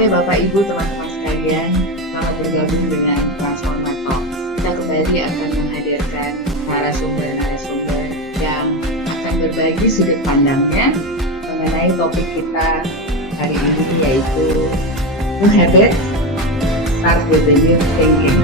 sore Bapak Ibu teman-teman sekalian, selamat bergabung dengan Transformat Talk. Kita kembali akan menghadirkan narasumber-narasumber yang akan berbagi sudut pandangnya mengenai topik kita hari ini, yaitu New Habits, Start with the New Thinking.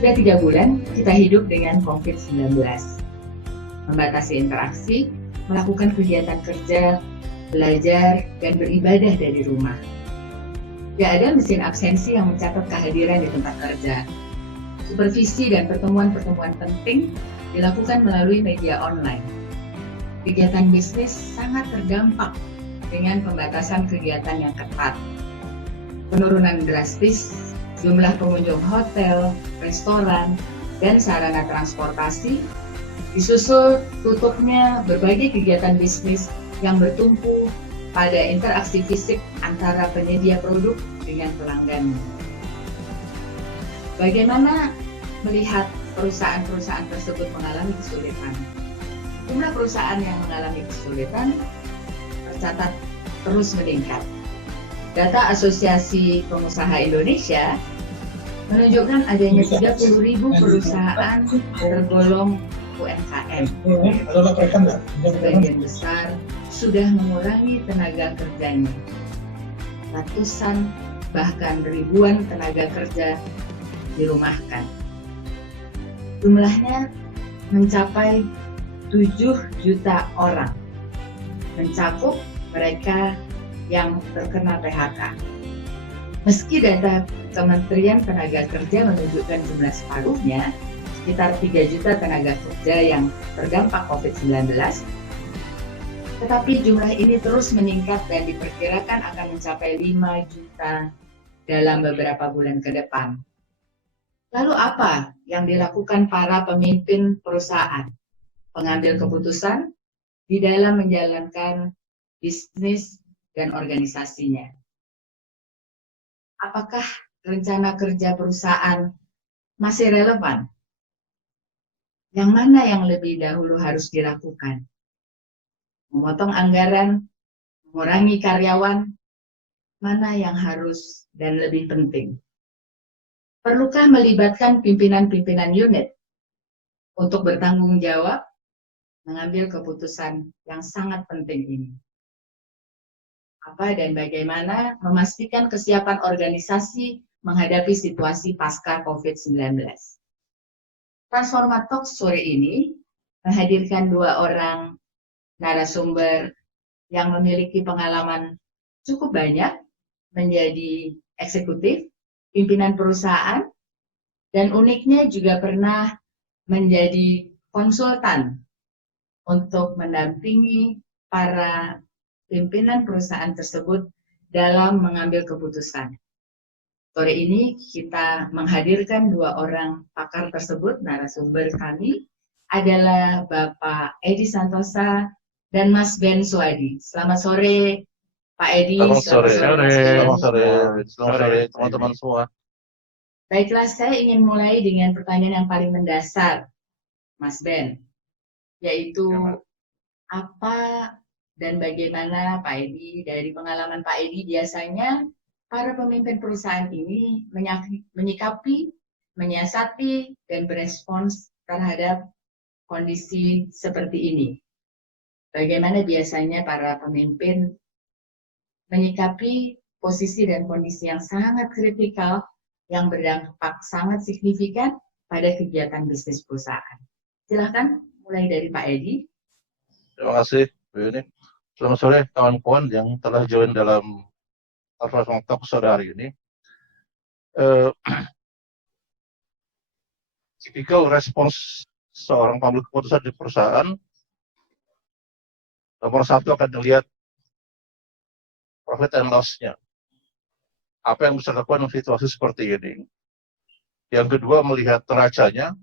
Sudah 3 bulan kita hidup dengan COVID-19, membatasi interaksi, melakukan kegiatan kerja, belajar, dan beribadah dari rumah. Tidak ada mesin absensi yang mencatat kehadiran di tempat kerja. Supervisi dan pertemuan-pertemuan penting dilakukan melalui media online. Kegiatan bisnis sangat terdampak dengan pembatasan kegiatan yang ketat. Penurunan drastis jumlah pengunjung hotel, restoran, dan sarana transportasi, disusul tutupnya berbagai kegiatan bisnis yang bertumpu pada interaksi fisik antara penyedia produk dengan pelanggan. Bagaimana melihat perusahaan-perusahaan tersebut mengalami kesulitan? Jumlah perusahaan yang mengalami kesulitan tercatat terus meningkat. Data Asosiasi Pengusaha Indonesia menunjukkan adanya 30.000 perusahaan tergolong UMKM. Sebagian besar sudah mengurangi tenaga kerjanya. Ratusan bahkan ribuan tenaga kerja dirumahkan. Jumlahnya mencapai 7 juta orang, mencakup mereka yang terkena PHK. Meski data Kementerian Tenaga Kerja menunjukkan jumlah separuhnya, sekitar 3 juta tenaga kerja yang terdampak COVID-19, tetapi jumlah ini terus meningkat dan diperkirakan akan mencapai 5 juta dalam beberapa bulan ke depan. Lalu apa yang dilakukan para pemimpin perusahaan, pengambil keputusan di dalam menjalankan bisnis dan organisasinya? Apakah rencana kerja perusahaan masih relevan? Yang mana yang lebih dahulu harus dilakukan? Memotong anggaran, mengurangi karyawan, mana yang harus dan lebih penting? Perlukah melibatkan pimpinan-pimpinan unit untuk bertanggung jawab mengambil keputusan yang sangat penting ini? Apa dan bagaimana memastikan kesiapan organisasi menghadapi situasi pasca COVID-19. Transformat Talk sore ini menghadirkan 2 orang narasumber yang memiliki pengalaman cukup banyak menjadi eksekutif, pimpinan perusahaan, dan uniknya juga pernah menjadi konsultan untuk mendampingi para pimpinan perusahaan tersebut dalam mengambil keputusan. Sore ini kita menghadirkan 2 orang pakar tersebut. Narasumber kami adalah Bapak Edi Santosa dan Mas Ben Suwadi. Selamat sore Pak Edi. Selamat sore teman-teman semua. Baiklah, saya ingin mulai dengan pertanyaan yang paling mendasar, Mas Ben, yaitu apa dan bagaimana Pak Edi, dari pengalaman Pak Edi, biasanya para pemimpin perusahaan ini menyikapi, menyiasati, dan berespons terhadap kondisi seperti ini? Bagaimana biasanya para pemimpin menyikapi posisi dan kondisi yang sangat kritikal, yang berdampak sangat signifikan pada kegiatan bisnis perusahaan? Silakan mulai dari Pak Edi. Terima kasih, Bu Yuni. Selamat sore kawan-kawan yang telah join dalam Transformat Talk sore hari ini. Tipikal respons seorang pengambil keputusan di perusahaan, nomor 1 akan dilihat profit and loss-nya. Apa yang bisa dilakukan dalam situasi seperti ini? yang kedua melihat neracanya,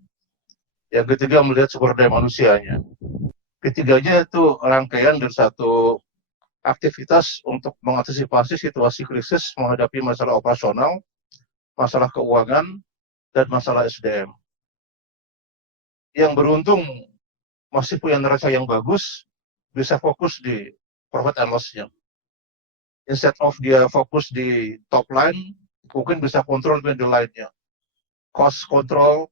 yang ketiga melihat sumber daya manusianya. Ketiganya itu rangkaian dari satu aktivitas untuk mengantisipasi situasi krisis menghadapi masalah operasional, masalah keuangan, dan masalah SDM. Yang beruntung masih punya neraca yang bagus, bisa fokus di profit and loss-nya. Instead of dia fokus di top line, mungkin bisa kontrol middle line-nya. Cost control,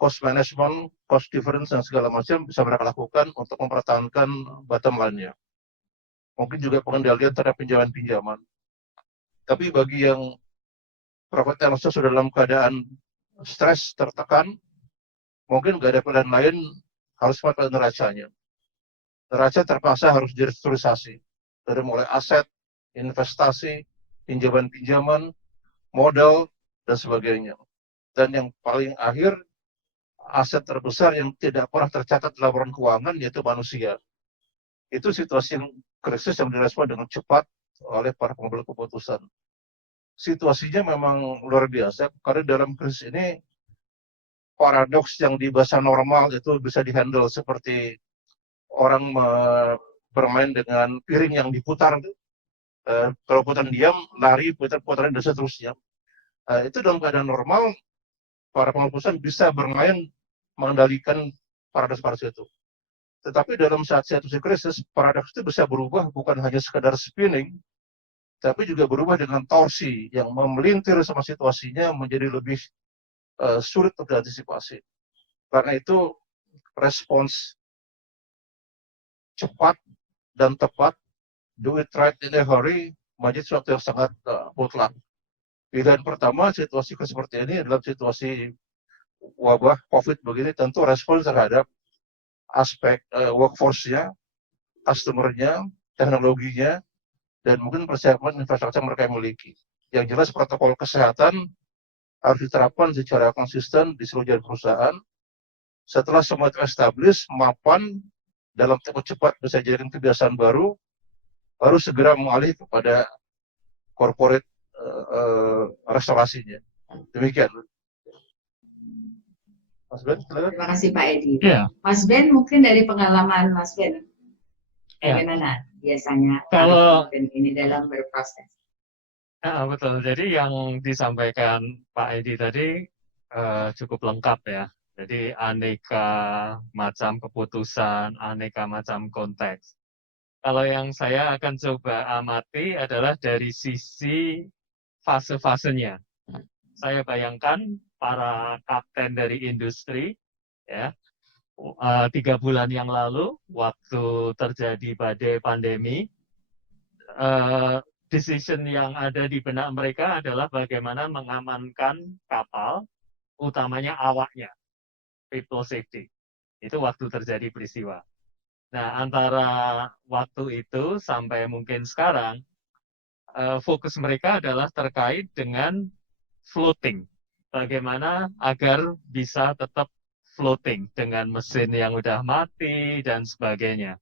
cost management, cost difference, dan segala macam bisa mereka lakukan untuk mempertahankan bottom line-nya. Mungkin juga pengendalian terhadap pinjaman-pinjaman. Tapi bagi yang profit and loss sudah dalam keadaan stres, tertekan, mungkin nggak ada pilihan lain, harus pakai neracanya. Neraca terpaksa harus direstrukturisasi. Dari mulai aset, investasi, pinjaman-pinjaman, modal, dan sebagainya. Dan yang paling akhir, aset terbesar yang tidak pernah tercatat dalam laporan keuangan, yaitu manusia. Itu situasi yang krisis yang direspon dengan cepat oleh para pengambil keputusan. Situasinya memang luar biasa, karena dalam krisis ini, paradoks yang di bahasa normal itu bisa dihandle seperti orang bermain dengan piring yang diputar. Kalau putaran diam, lari, putaran dan seterusnya. Itu dalam keadaan normal, para pengambil bisa bermain mengendalikan paradoks itu. Tetapi dalam saat situasi krisis, paradoks itu bisa berubah bukan hanya sekadar spinning, tapi juga berubah dengan torsi yang memelintir sama situasinya menjadi lebih sulit untuk diantisipasi. Karena itu respons cepat dan tepat, do it right in a hurry, menjadi sesuatu yang sangat mutlak. Pilihan pertama, situasi seperti ini adalah situasi wabah COVID begini, tentu respons terhadap aspek workforce-nya, customer-nya, teknologinya, dan mungkin persiapan infrastruktur mereka yang miliki. Yang jelas protokol kesehatan harus diterapkan secara konsisten di seluruh jalan perusahaan. Setelah semua itu establish, mapan, dalam tempo cepat bisa jadi kebiasaan baru segera mengalih kepada corporate restorasinya. Demikian. Mas Ben, silakan. Terima kasih Pak Edi. Ya. Mas Ben, mungkin dari pengalaman Mas Ben, bagaimana biasanya kalau ini dalam berproses? Betul. Jadi yang disampaikan Pak Edi tadi cukup lengkap ya. Jadi aneka macam keputusan, aneka macam konteks. Kalau yang saya akan coba amati adalah dari sisi fase-fasenya. Saya bayangkan para kapten dari industri, ya, 3 bulan yang lalu, waktu terjadi badai pandemi, decision yang ada di benak mereka adalah bagaimana mengamankan kapal, utamanya awaknya, people safety. Itu waktu terjadi peristiwa. Nah, antara waktu itu sampai mungkin sekarang, fokus mereka adalah terkait dengan floating. Bagaimana agar bisa tetap floating dengan mesin yang udah mati dan sebagainya.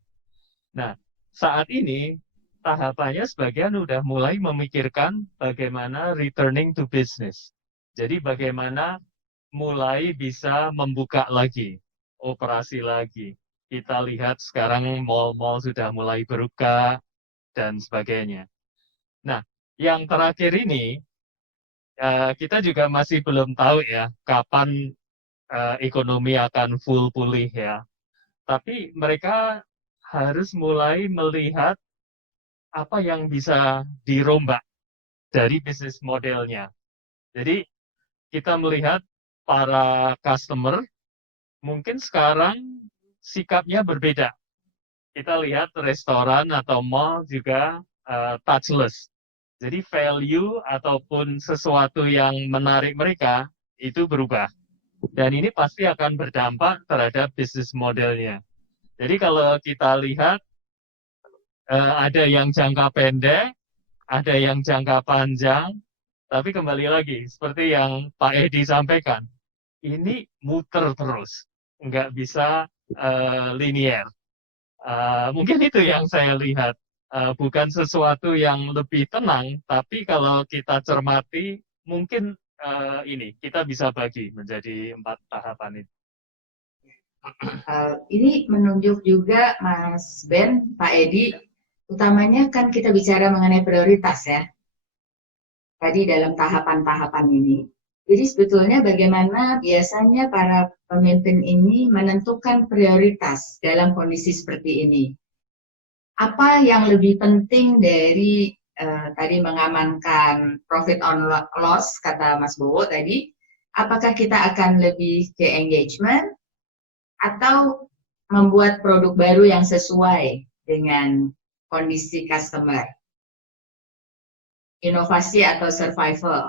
Nah, saat ini tahapannya sebagian udah mulai memikirkan bagaimana returning to business. Jadi bagaimana mulai bisa membuka lagi, operasi lagi. Kita lihat sekarang mal-mal sudah mulai buka dan sebagainya. Nah, yang terakhir ini, kita juga masih belum tahu ya, kapan ekonomi akan full pulih ya. Tapi mereka harus mulai melihat apa yang bisa dirombak dari bisnis modelnya. Jadi kita melihat para customer mungkin sekarang sikapnya berbeda. Kita lihat restoran atau mall juga touchless. Jadi value ataupun sesuatu yang menarik mereka itu berubah. Dan ini pasti akan berdampak terhadap bisnis modelnya. Jadi kalau kita lihat ada yang jangka pendek, ada yang jangka panjang, tapi kembali lagi, seperti yang Pak Edi sampaikan, ini muter terus, nggak bisa linear. Mungkin itu yang saya lihat, bukan sesuatu yang lebih tenang, tapi kalau kita cermati, mungkin ini kita bisa bagi menjadi 4 tahapan itu. Ini menunjuk juga Mas Ben, Pak Edi, utamanya kan kita bicara mengenai prioritas ya, tadi dalam tahapan-tahapan ini. Jadi sebetulnya bagaimana biasanya para pemimpin ini menentukan prioritas dalam kondisi seperti ini. Apa yang lebih penting dari tadi mengamankan profit on loss, kata Mas Bowo tadi, apakah kita akan lebih ke engagement atau membuat produk baru yang sesuai dengan kondisi customer? Inovasi atau survival?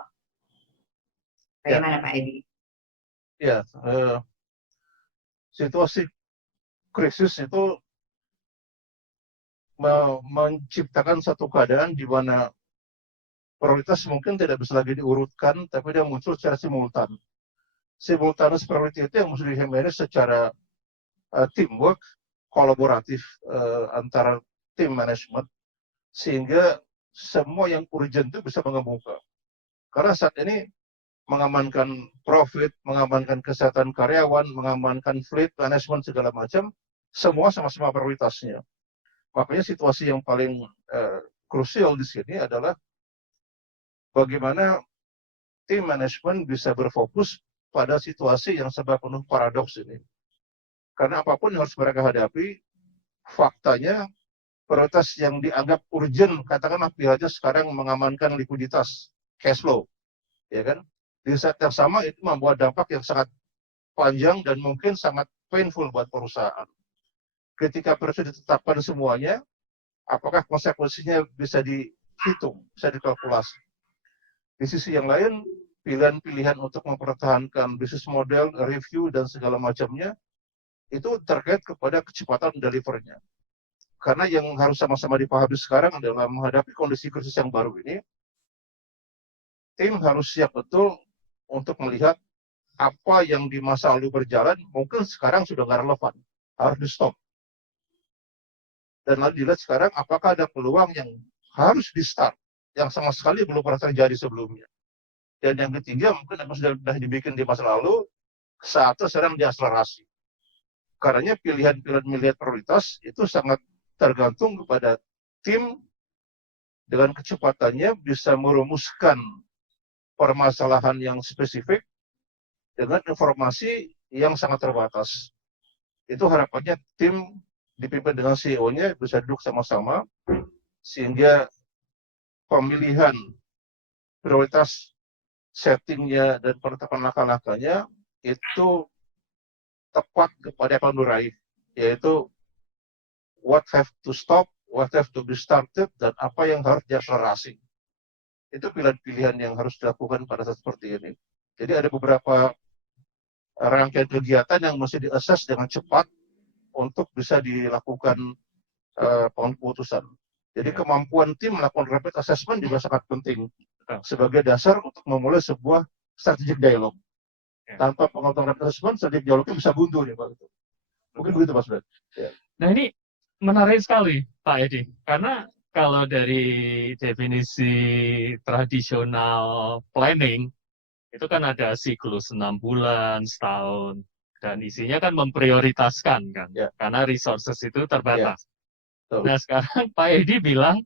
Bagaimana Pak Edi? Ya, situasi krisis itu menciptakan satu keadaan di mana prioritas mungkin tidak bisa lagi diurutkan, tapi dia muncul secara simultan. Simultaneous priority itu yang mesti di-manage secara teamwork, kolaboratif antara tim manajemen, sehingga semua yang urgent itu bisa mengemuka. Karena saat ini mengamankan profit, mengamankan kesehatan karyawan, mengamankan fleet, management segala macam, semua sama-sama prioritasnya. Makanya situasi yang paling krusial di sini adalah bagaimana tim manajemen bisa berfokus pada situasi yang serba penuh paradoks ini. Karena apapun yang harus mereka hadapi, faktanya prioritas yang dianggap urgent, katakanlah pilihannya sekarang mengamankan likuiditas, cash flow, ya kan? Di saat yang sama itu membuat dampak yang sangat panjang dan mungkin sangat painful buat perusahaan. Ketika prioritas ditetapkan semuanya, apakah konsekuensinya bisa dihitung, bisa dikalkulasi? Di sisi yang lain, pilihan-pilihan untuk mempertahankan bisnis model, review, dan segala macamnya, itu terkait kepada kecepatan delivernya. Karena yang harus sama-sama dipahami sekarang adalah menghadapi kondisi krisis yang baru ini, tim harus siap betul untuk melihat apa yang di masa lalu berjalan, mungkin sekarang sudah nggak relevan, harus di-stop. Dan lalu dilihat sekarang apakah ada peluang yang harus di-start, yang sama sekali belum pernah terjadi sebelumnya. Dan yang ketiga, mungkin apa sudah dibikin di masa lalu, saatnya sekarang diakselerasi. Karena pilihan-pilihan melihat prioritas itu sangat tergantung kepada tim dengan kecepatannya bisa merumuskan permasalahan yang spesifik dengan informasi yang sangat terbatas. Itu harapannya tim dipimpin dengan CEO-nya bisa duduk sama-sama sehingga pemilihan prioritas settingnya dan penetapan langkah-langkahnya itu tepat kepada yang diraih, yaitu what have to stop, what have to be started, dan apa yang harus diakselerasi. Itu pilihan-pilihan yang harus dilakukan pada saat seperti ini. Jadi ada beberapa rangkaian kegiatan yang mesti di-assess dengan cepat untuk bisa dilakukan pengeputusan. Jadi kemampuan tim melakukan rapid assessment juga sangat penting sebagai dasar untuk memulai sebuah strategic dialog. Tanpa pengeputusan rapid assessment, strategic dialognya bisa buntu nih Pak. Mungkin begitu Mas Brad. Ya. Nah ini menarik sekali Pak Edi, karena kalau dari definisi tradisional planning, itu kan ada siklus 6 bulan, setahun, dan isinya kan memprioritaskan kan, karena resources itu terbatas. Nah sekarang Pak Edi bilang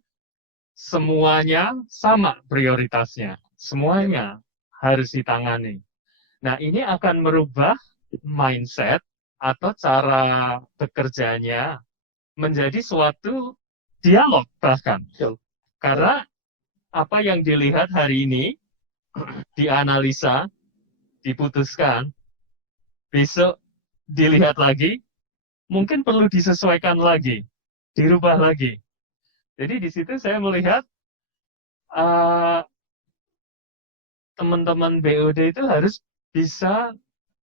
semuanya sama prioritasnya, semuanya harus ditangani. Nah ini akan merubah mindset atau cara bekerjanya menjadi suatu dialog bahkan. Karena apa yang dilihat hari ini, dianalisa, diputuskan, besok dilihat lagi, mungkin perlu disesuaikan lagi, dirubah lagi. Jadi di situ saya melihat teman-teman BOD itu harus bisa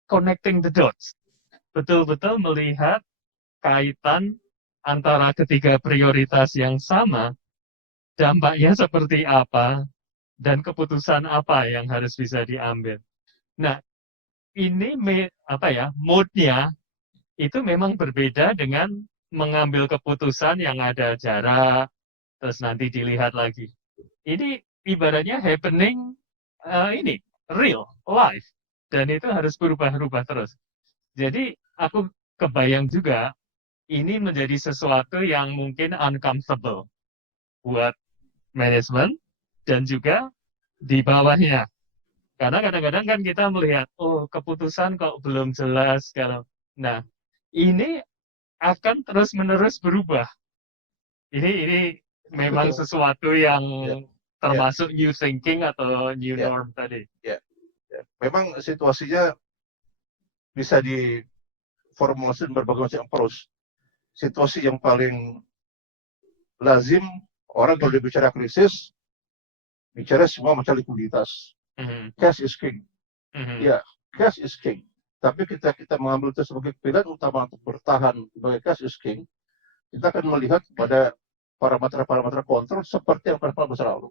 connecting the dots. Betul-betul melihat kaitan antara ketiga prioritas yang sama, dampaknya seperti apa, dan keputusan apa yang harus bisa diambil. Nah, ini mode-nya itu memang berbeda dengan mengambil keputusan yang ada jarak, terus nanti dilihat lagi. Ini ibaratnya happening real, live, dan itu harus berubah-ubah terus. Jadi aku kebayang juga ini menjadi sesuatu yang mungkin uncomfortable buat manajemen dan juga di bawahnya. Karena kadang-kadang kan kita melihat, oh keputusan kok belum jelas. Nah, ini akan terus-menerus berubah. Ini memang Betul. sesuatu yang Ya. termasuk new thinking atau new Ya. norm tadi. Ya. Memang situasinya bisa diformulasikan berbagai macam approach. Situasi yang paling lazim, orang kalau bicara krisis, bicara semua macam likuiditas. Cash is king. Ya, cash is king. Tapi kita mengambil itu sebagai pilihan utama untuk bertahan sebagai cash is king, kita akan melihat pada parameter-parameter kontrol seperti yang pernah masa lalu.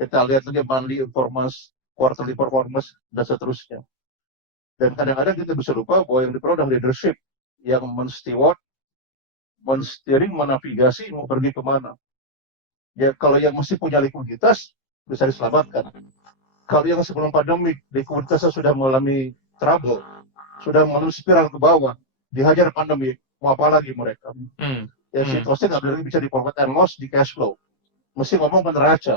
Kita lihat lagi monthly performance, quarterly performance, dan seterusnya. Dan kadang-kadang kita bisa lupa bahwa yang diperlukan adalah leadership yang men-steward, men-steering, menavigasi, mau pergi kemana. Ya, kalau yang mesti punya likuiditas, bisa diselamatkan. Kalau yang sebelum pandemi, likuiditasnya sudah mengalami trouble, sudah mengalami spiral ke bawah, dihajar pandemi, mau apa lagi mereka? Ya, situasi nggak boleh bisa di profit and loss, di cash flow. Mesti ngomong ke neraca.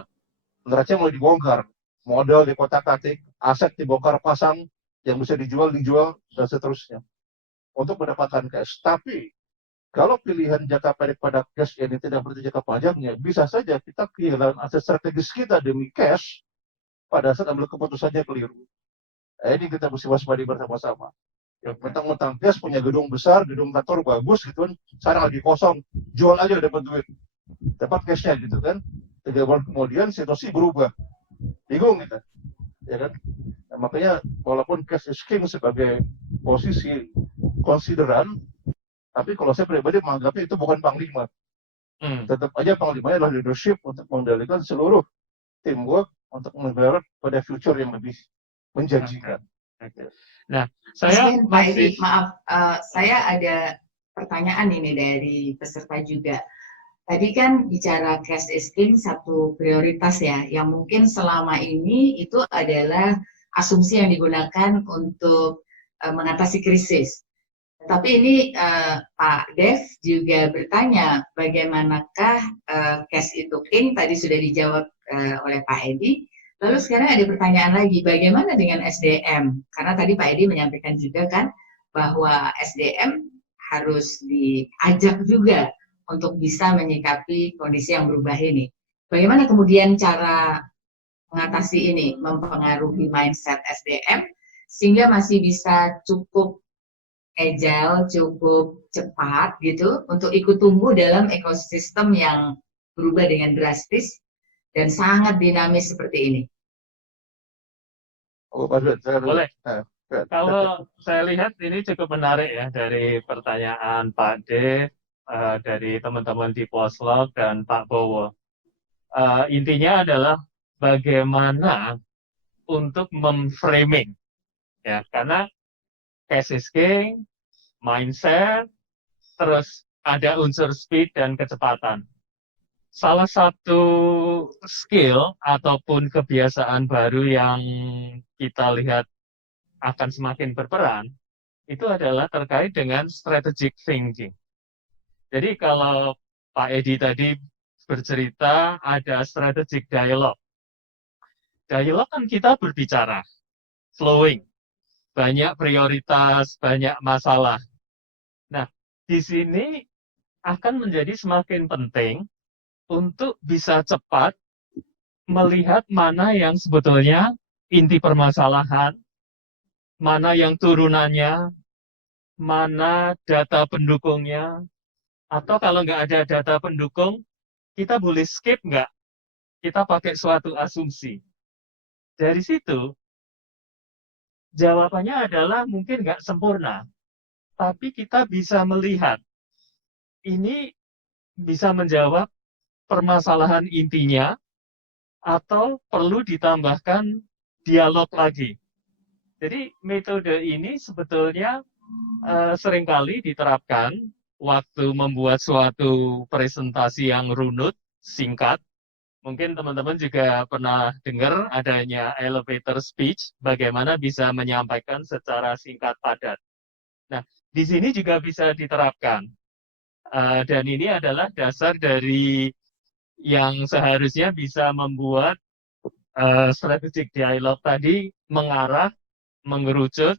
Neraca mulai dibongkar, modal di kotak-katik, aset dibongkar pasang, yang bisa dijual, dan seterusnya. Untuk mendapatkan cash. Tapi, kalau pilihan jangka pendek pada cash ini tidak berarti jangka panjangnya, bisa saja kita kehilangan aset strategis kita demi cash, pada saat ambil keputusannya keliru. Ini kita mesti waspadai bersama-sama. Ya, mentang-mentang cash punya gedung besar, gedung kantor bagus gitu kan, sekarang lagi kosong, jual aja dapat duit, dapat cashnya gitu kan. 3 bulan kemudian situasi berubah, bingung kita, ya kan. Nah, makanya walaupun cash is king sebagai posisi konsideran, tapi kalau saya pribadi menganggapnya itu bukan panglima. Tetap aja panglimanya adalah leadership untuk mengendalikan seluruh teamwork untuk menggarap pada future yang lebih menjanjikan. Nah, saya Pak Edi, maaf, saya ada pertanyaan ini dari peserta juga. Tadi kan bicara cash is king satu prioritas ya, yang mungkin selama ini itu adalah asumsi yang digunakan untuk mengatasi krisis. Tapi ini Pak Dev juga bertanya, bagaimanakah cash itu king? Tadi sudah dijawab oleh Pak Edi. Lalu sekarang ada pertanyaan lagi, bagaimana dengan SDM? Karena tadi Pak Edi menyampaikan juga kan, bahwa SDM harus diajak juga untuk bisa menyikapi kondisi yang berubah ini. Bagaimana kemudian cara mengatasi ini, mempengaruhi mindset SDM, sehingga masih bisa cukup agile, cukup cepat gitu untuk ikut tumbuh dalam ekosistem yang berubah dengan drastis dan sangat dinamis seperti ini. Boleh. Kalau saya lihat ini cukup menarik ya dari pertanyaan Pak D, dari teman-teman di Poslog dan Pak Bowo. Intinya adalah bagaimana untuk memframing, ya, karena cash is king, mindset, terus ada unsur speed dan kecepatan. Salah satu skill ataupun kebiasaan baru yang kita lihat akan semakin berperan, itu adalah terkait dengan strategic thinking. Jadi kalau Pak Edi tadi bercerita ada strategic dialogue. Dialog kan kita berbicara, flowing, banyak prioritas, banyak masalah. Nah, di sini akan menjadi semakin penting untuk bisa cepat melihat mana yang sebetulnya inti permasalahan, mana yang turunannya, mana data pendukungnya, atau kalau nggak ada data pendukung, kita boleh skip nggak? Kita pakai suatu asumsi. Dari situ, jawabannya adalah mungkin nggak sempurna, tapi kita bisa melihat ini bisa menjawab permasalahan intinya atau perlu ditambahkan dialog lagi. Jadi metode ini sebetulnya seringkali diterapkan waktu membuat suatu presentasi yang runut, singkat, Mungkin teman-teman juga pernah dengar adanya elevator speech, bagaimana bisa menyampaikan secara singkat padat. Nah, di sini juga bisa diterapkan. Dan ini adalah dasar dari yang seharusnya bisa membuat strategic dialog tadi mengarah, mengerucut,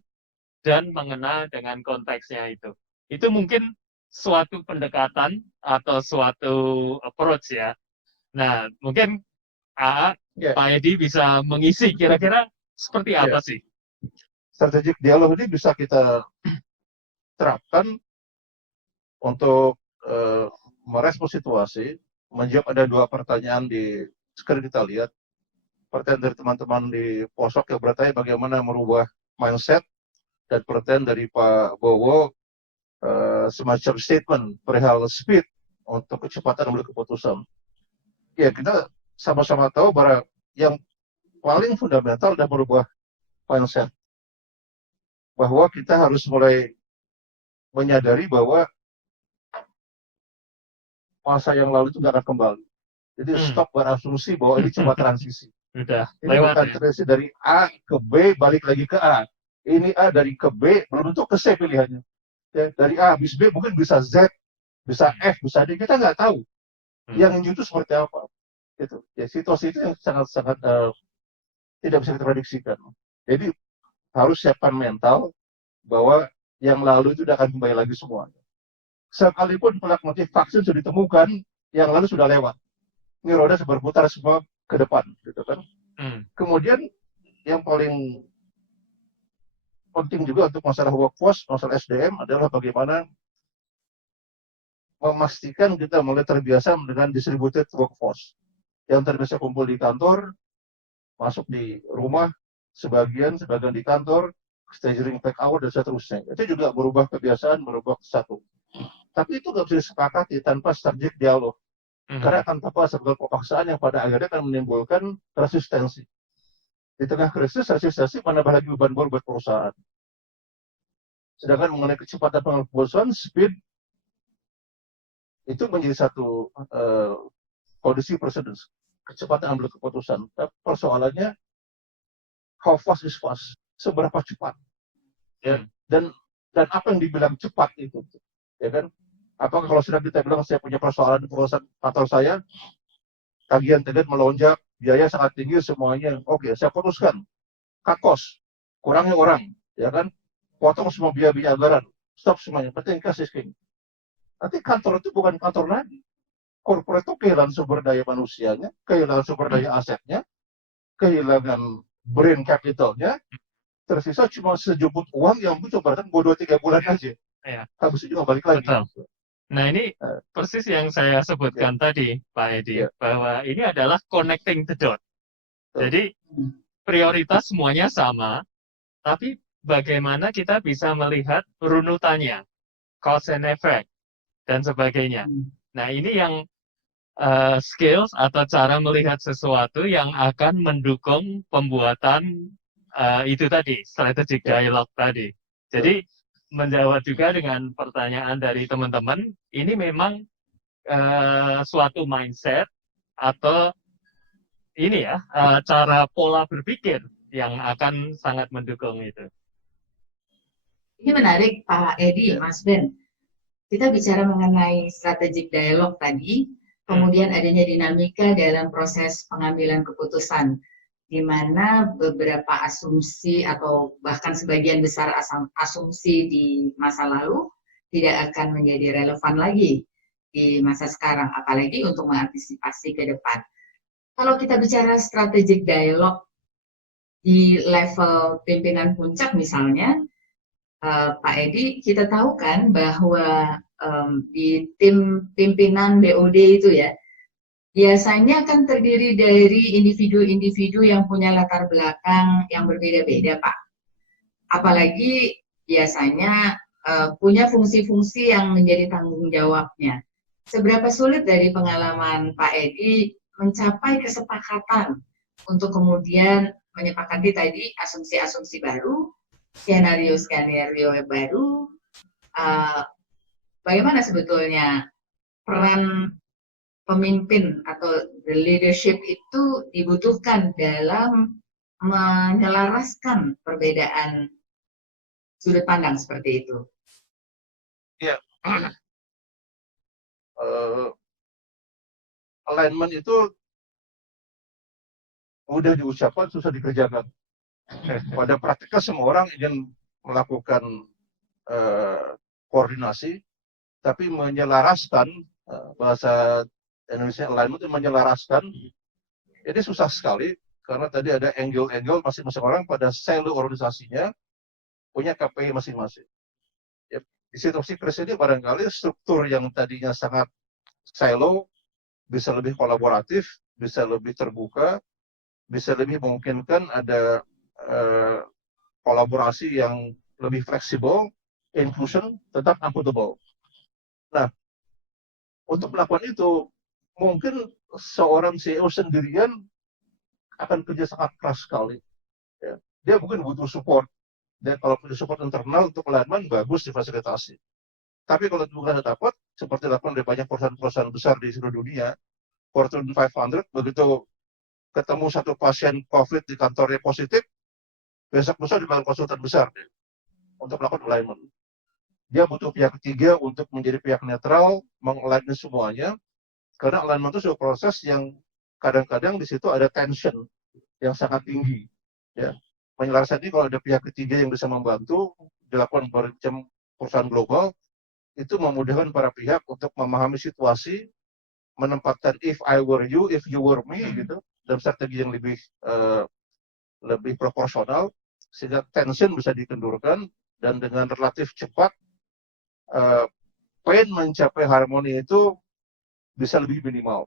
dan mengena dengan konteksnya itu. Itu mungkin suatu pendekatan atau suatu approach ya. Nah, mungkin Ya, Pak Edi bisa mengisi kira-kira seperti ya. apa sih? Strategic dialog ini bisa kita terapkan untuk merespon situasi, menjawab ada 2 pertanyaan di screen kita lihat. Pertanyaan dari teman-teman di posok yang bertanya bagaimana merubah mindset, dan pertanyaan dari Pak Bowo semacam statement perihal speed untuk kecepatan mengambil keputusan. Ya, kita sama-sama tahu bahwa yang paling fundamental adalah merubah mindset. Bahwa kita harus mulai menyadari bahwa masa yang lalu itu nggak akan kembali. Jadi stop berasumsi bahwa ini cuma transisi. Udah Ini lewat bukan ya? transisi dari A ke B balik lagi ke A. Ini A dari ke B belum tentu ke C pilihannya. Ya, dari A habis B mungkin bisa Z, bisa F, bisa D, kita nggak tahu. Yang itu seperti apa? Itu. Ya, situasi itu yang sangat-sangat tidak bisa kita prediksikan. Jadi harus siapkan mental bahwa yang lalu itu akan kembali lagi semuanya. Sekalipun motif vaksin sudah ditemukan, yang lalu sudah lewat. Ini roda berputar semua ke depan, gitu kan. Kemudian yang paling penting juga untuk masalah workforce, masalah SDM adalah bagaimana memastikan kita mulai terbiasa dengan distributed workforce. Yang terbiasa kumpul di kantor, masuk di rumah, sebagian di kantor, staging pack hour, dan seterusnya. Itu juga berubah kebiasaan, berubah satu. Tapi itu nggak bisa disepakati tanpa strategic dialog. Karena tanpa sebuah paksaan yang pada akhirnya akan menimbulkan resistensi. Di tengah krisis, resistensi menambah lagi beban baru buat perusahaan. Sedangkan mengenai kecepatan pengambilan keputusan, speed, itu menjadi satu kondisi precedence. Kecepatan ambil keputusan. Tapi persoalannya, how fast is fast? Seberapa cepat? Ya? Dan apa yang dibilang cepat itu? Ya kan? Apakah kalau sudah kita bilang saya punya persoalan di perusahaan kantor saya, tagihan melonjak, biaya sangat tinggi semuanya, oke, saya putuskan, cut cost, kurangi orang, ya kan, potong semua biaya-biaya anggaran, stop semuanya, penting cash is king. Nanti kantor itu bukan kantor lagi, corporate itu kehilangan sumber daya manusianya, kehilangan sumber daya asetnya, kehilangan brain capitalnya, tersisa cuma sejumput uang yang mungkin coba 2-3 bulan aja. Ya. Habis itu balik lagi. Betul. Nah, ini persis yang saya sebutkan tadi, Pak Edi, bahwa ini adalah connecting the dot. Jadi, prioritas semuanya sama, tapi bagaimana kita bisa melihat runutannya, cause and effect, dan sebagainya. Nah, ini yang skills atau cara melihat sesuatu yang akan mendukung pembuatan itu tadi, strategic dialogue tadi. Jadi, menjawab juga dengan pertanyaan dari teman-teman, ini memang suatu mindset atau ini ya, cara pola berpikir yang akan sangat mendukung itu. Ini menarik Pak Edi, Mas Ben. Kita bicara mengenai strategic dialog tadi, kemudian adanya dinamika dalam proses pengambilan keputusan, di mana beberapa asumsi atau bahkan sebagian besar asumsi di masa lalu tidak akan menjadi relevan lagi di masa sekarang, apalagi untuk mengantisipasi ke depan. Kalau kita bicara strategic dialog di level pimpinan puncak misalnya, Pak Edi, kita tahu kan bahwa di tim pimpinan BOD itu ya, biasanya kan terdiri dari individu-individu yang punya latar belakang yang berbeda-beda, Pak. Apalagi biasanya punya fungsi-fungsi yang menjadi tanggung jawabnya. Seberapa sulit dari pengalaman Pak Edi mencapai kesepakatan untuk kemudian menyepakati tadi asumsi-asumsi baru, skenario-skenario baru, bagaimana sebetulnya peran pemimpin atau the leadership itu dibutuhkan dalam menyelaraskan perbedaan sudut pandang seperti itu? Ya, alignment itu mudah diucapkan, susah dikerjakan. Pada praktiknya semua orang ingin melakukan koordinasi, tapi menyelaraskan, bahasa Indonesia alignment itu menyelaraskan, ini susah sekali, karena tadi ada angle-angle masing-masing orang pada silo organisasinya, punya KPI masing-masing. Ya, di situasi krisis ini barangkali struktur yang tadinya sangat silo, bisa lebih kolaboratif, bisa lebih terbuka, bisa lebih memungkinkan ada kolaborasi yang lebih fleksibel, inclusion, tetap accountable. Nah, untuk melakukan itu, mungkin seorang CEO sendirian akan kerja sangat keras sekali. Ya. Dia mungkin butuh support. Dan kalau punya support internal untuk alignment, bagus difasilitasi. Tapi kalau itu bukan dapat, seperti dilakukan oleh banyak perusahaan-perusahaan besar di seluruh dunia, Fortune 500, begitu ketemu satu pasien COVID di kantornya positif, besok lusa dipanggil konsultan besar untuk melakukan alignment. Dia butuh pihak ketiga untuk menjadi pihak netral, meng-align semuanya, karena alignment itu sebuah proses yang kadang-kadang di situ ada tension yang sangat tinggi. Ya. Penjelasan ini kalau ada pihak ketiga yang bisa membantu, dilakukan bermacam perusahaan global, itu memudahkan para pihak untuk memahami situasi, menempatkan if I were you, if you were me, gitu, dalam strategi yang lebih proporsional, sehingga tension bisa dikendurkan, dan dengan relatif cepat, pain mencapai harmoni itu bisa lebih minimal.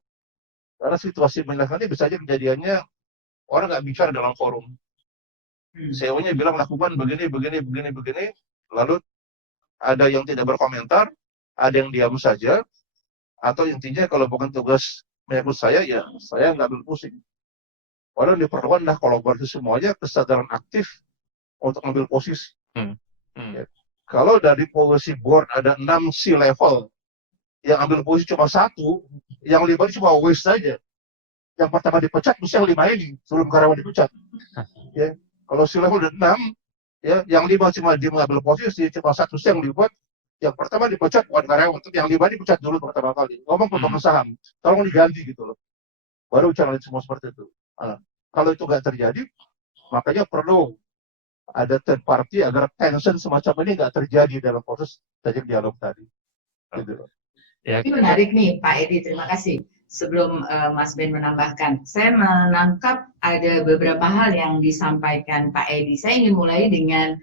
Karena situasi menyalahkan ini bisa aja kejadiannya, orang nggak bicara dalam forum. CEO-nya bilang lakukan begini, lalu ada yang tidak berkomentar, ada yang diam saja, atau intinya kalau bukan tugas menyangkut saya, ya saya nggak ambil pusing. Orang diperlukan adalah kolaborasi semuanya, kesadaran aktif untuk ambil posisi. Ya. Kalau dari policy board ada 6 C-level, yang ambil posisi cuma 1, yang 5 cuma waste saja. Yang pertama dipecat, mesti yang 5 ini, sebelum karyawan dipecat. Ya. Kalau C-level ada 6, ya, yang 5 cuma dia mengambil posisi, cuma 1 yang dibuat, yang pertama dipecat bukan karyawan, tapi yang 5 dipecat dulu pertama kali. Ngomong ke pemegang saham, tolong diganti gitu loh. Baru bicara semua seperti itu. Nah, kalau itu nggak terjadi, makanya perlu ada third party agar tension semacam ini nggak terjadi dalam proses dialog tadi. Gitu. Ya. Ini menarik nih Pak Edi, terima kasih. Sebelum Mas Ben menambahkan, saya menangkap ada beberapa hal yang disampaikan Pak Edi. Saya ingin mulai dengan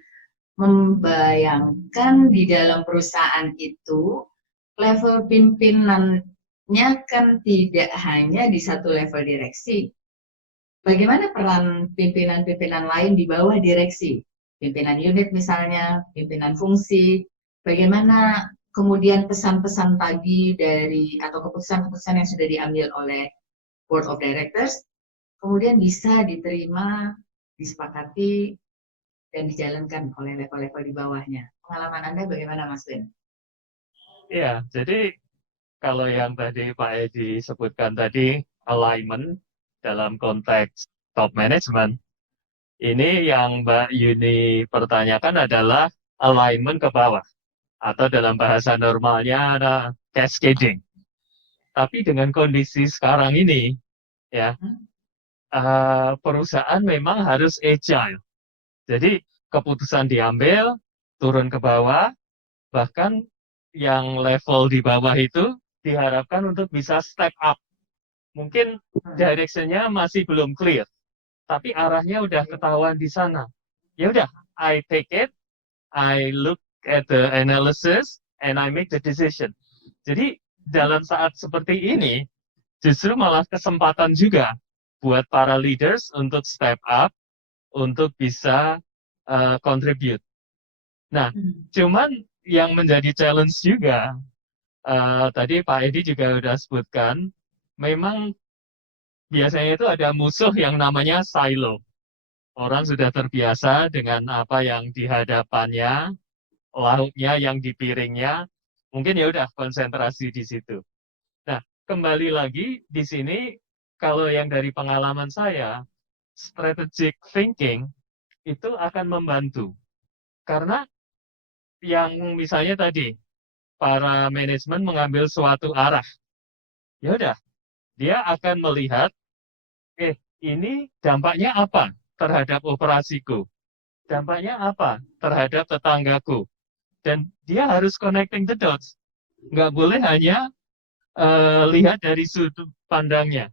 membayangkan di dalam perusahaan itu level pimpinannya kan tidak hanya di satu level direksi. Bagaimana peran pimpinan-pimpinan lain di bawah direksi? Pimpinan unit misalnya, pimpinan fungsi, bagaimana kemudian pesan-pesan tadi dari atau keputusan-keputusan yang sudah diambil oleh Board of Directors kemudian bisa diterima, disepakati, dan dijalankan oleh level-level di bawahnya. Pengalaman Anda bagaimana, Mas Ben? Iya, jadi kalau yang tadi Pak Edi sebutkan tadi, alignment dalam konteks top management, ini yang Mbak Yuni pertanyakan adalah alignment ke bawah, atau dalam bahasa normalnya ada cascading. Tapi dengan kondisi sekarang ini, ya, perusahaan memang harus agile. Jadi keputusan diambil, turun ke bawah, bahkan yang level di bawah itu diharapkan untuk bisa step up. Mungkin direction-nya masih belum clear, tapi arahnya udah ketahuan di sana. Ya udah, I take it, I look at the analysis, and I make the decision. Jadi dalam saat seperti ini, justru malah kesempatan juga buat para leaders untuk step up, untuk bisa contribute. Nah, cuman yang menjadi challenge juga, tadi Pak Edi juga udah sebutkan, memang biasanya itu ada musuh yang namanya silo. Orang sudah terbiasa dengan apa yang di hadapannya, lauknya yang di piringnya, mungkin ya udah konsentrasi di situ. Nah, kembali lagi di sini, kalau yang dari pengalaman saya, strategic thinking itu akan membantu. Karena yang misalnya tadi, para manajemen mengambil suatu arah. Ya udah, dia akan melihat, ini dampaknya apa terhadap operasiku? Dampaknya apa terhadap tetanggaku? Dan dia harus connecting the dots. Nggak boleh hanya lihat dari sudut pandangnya.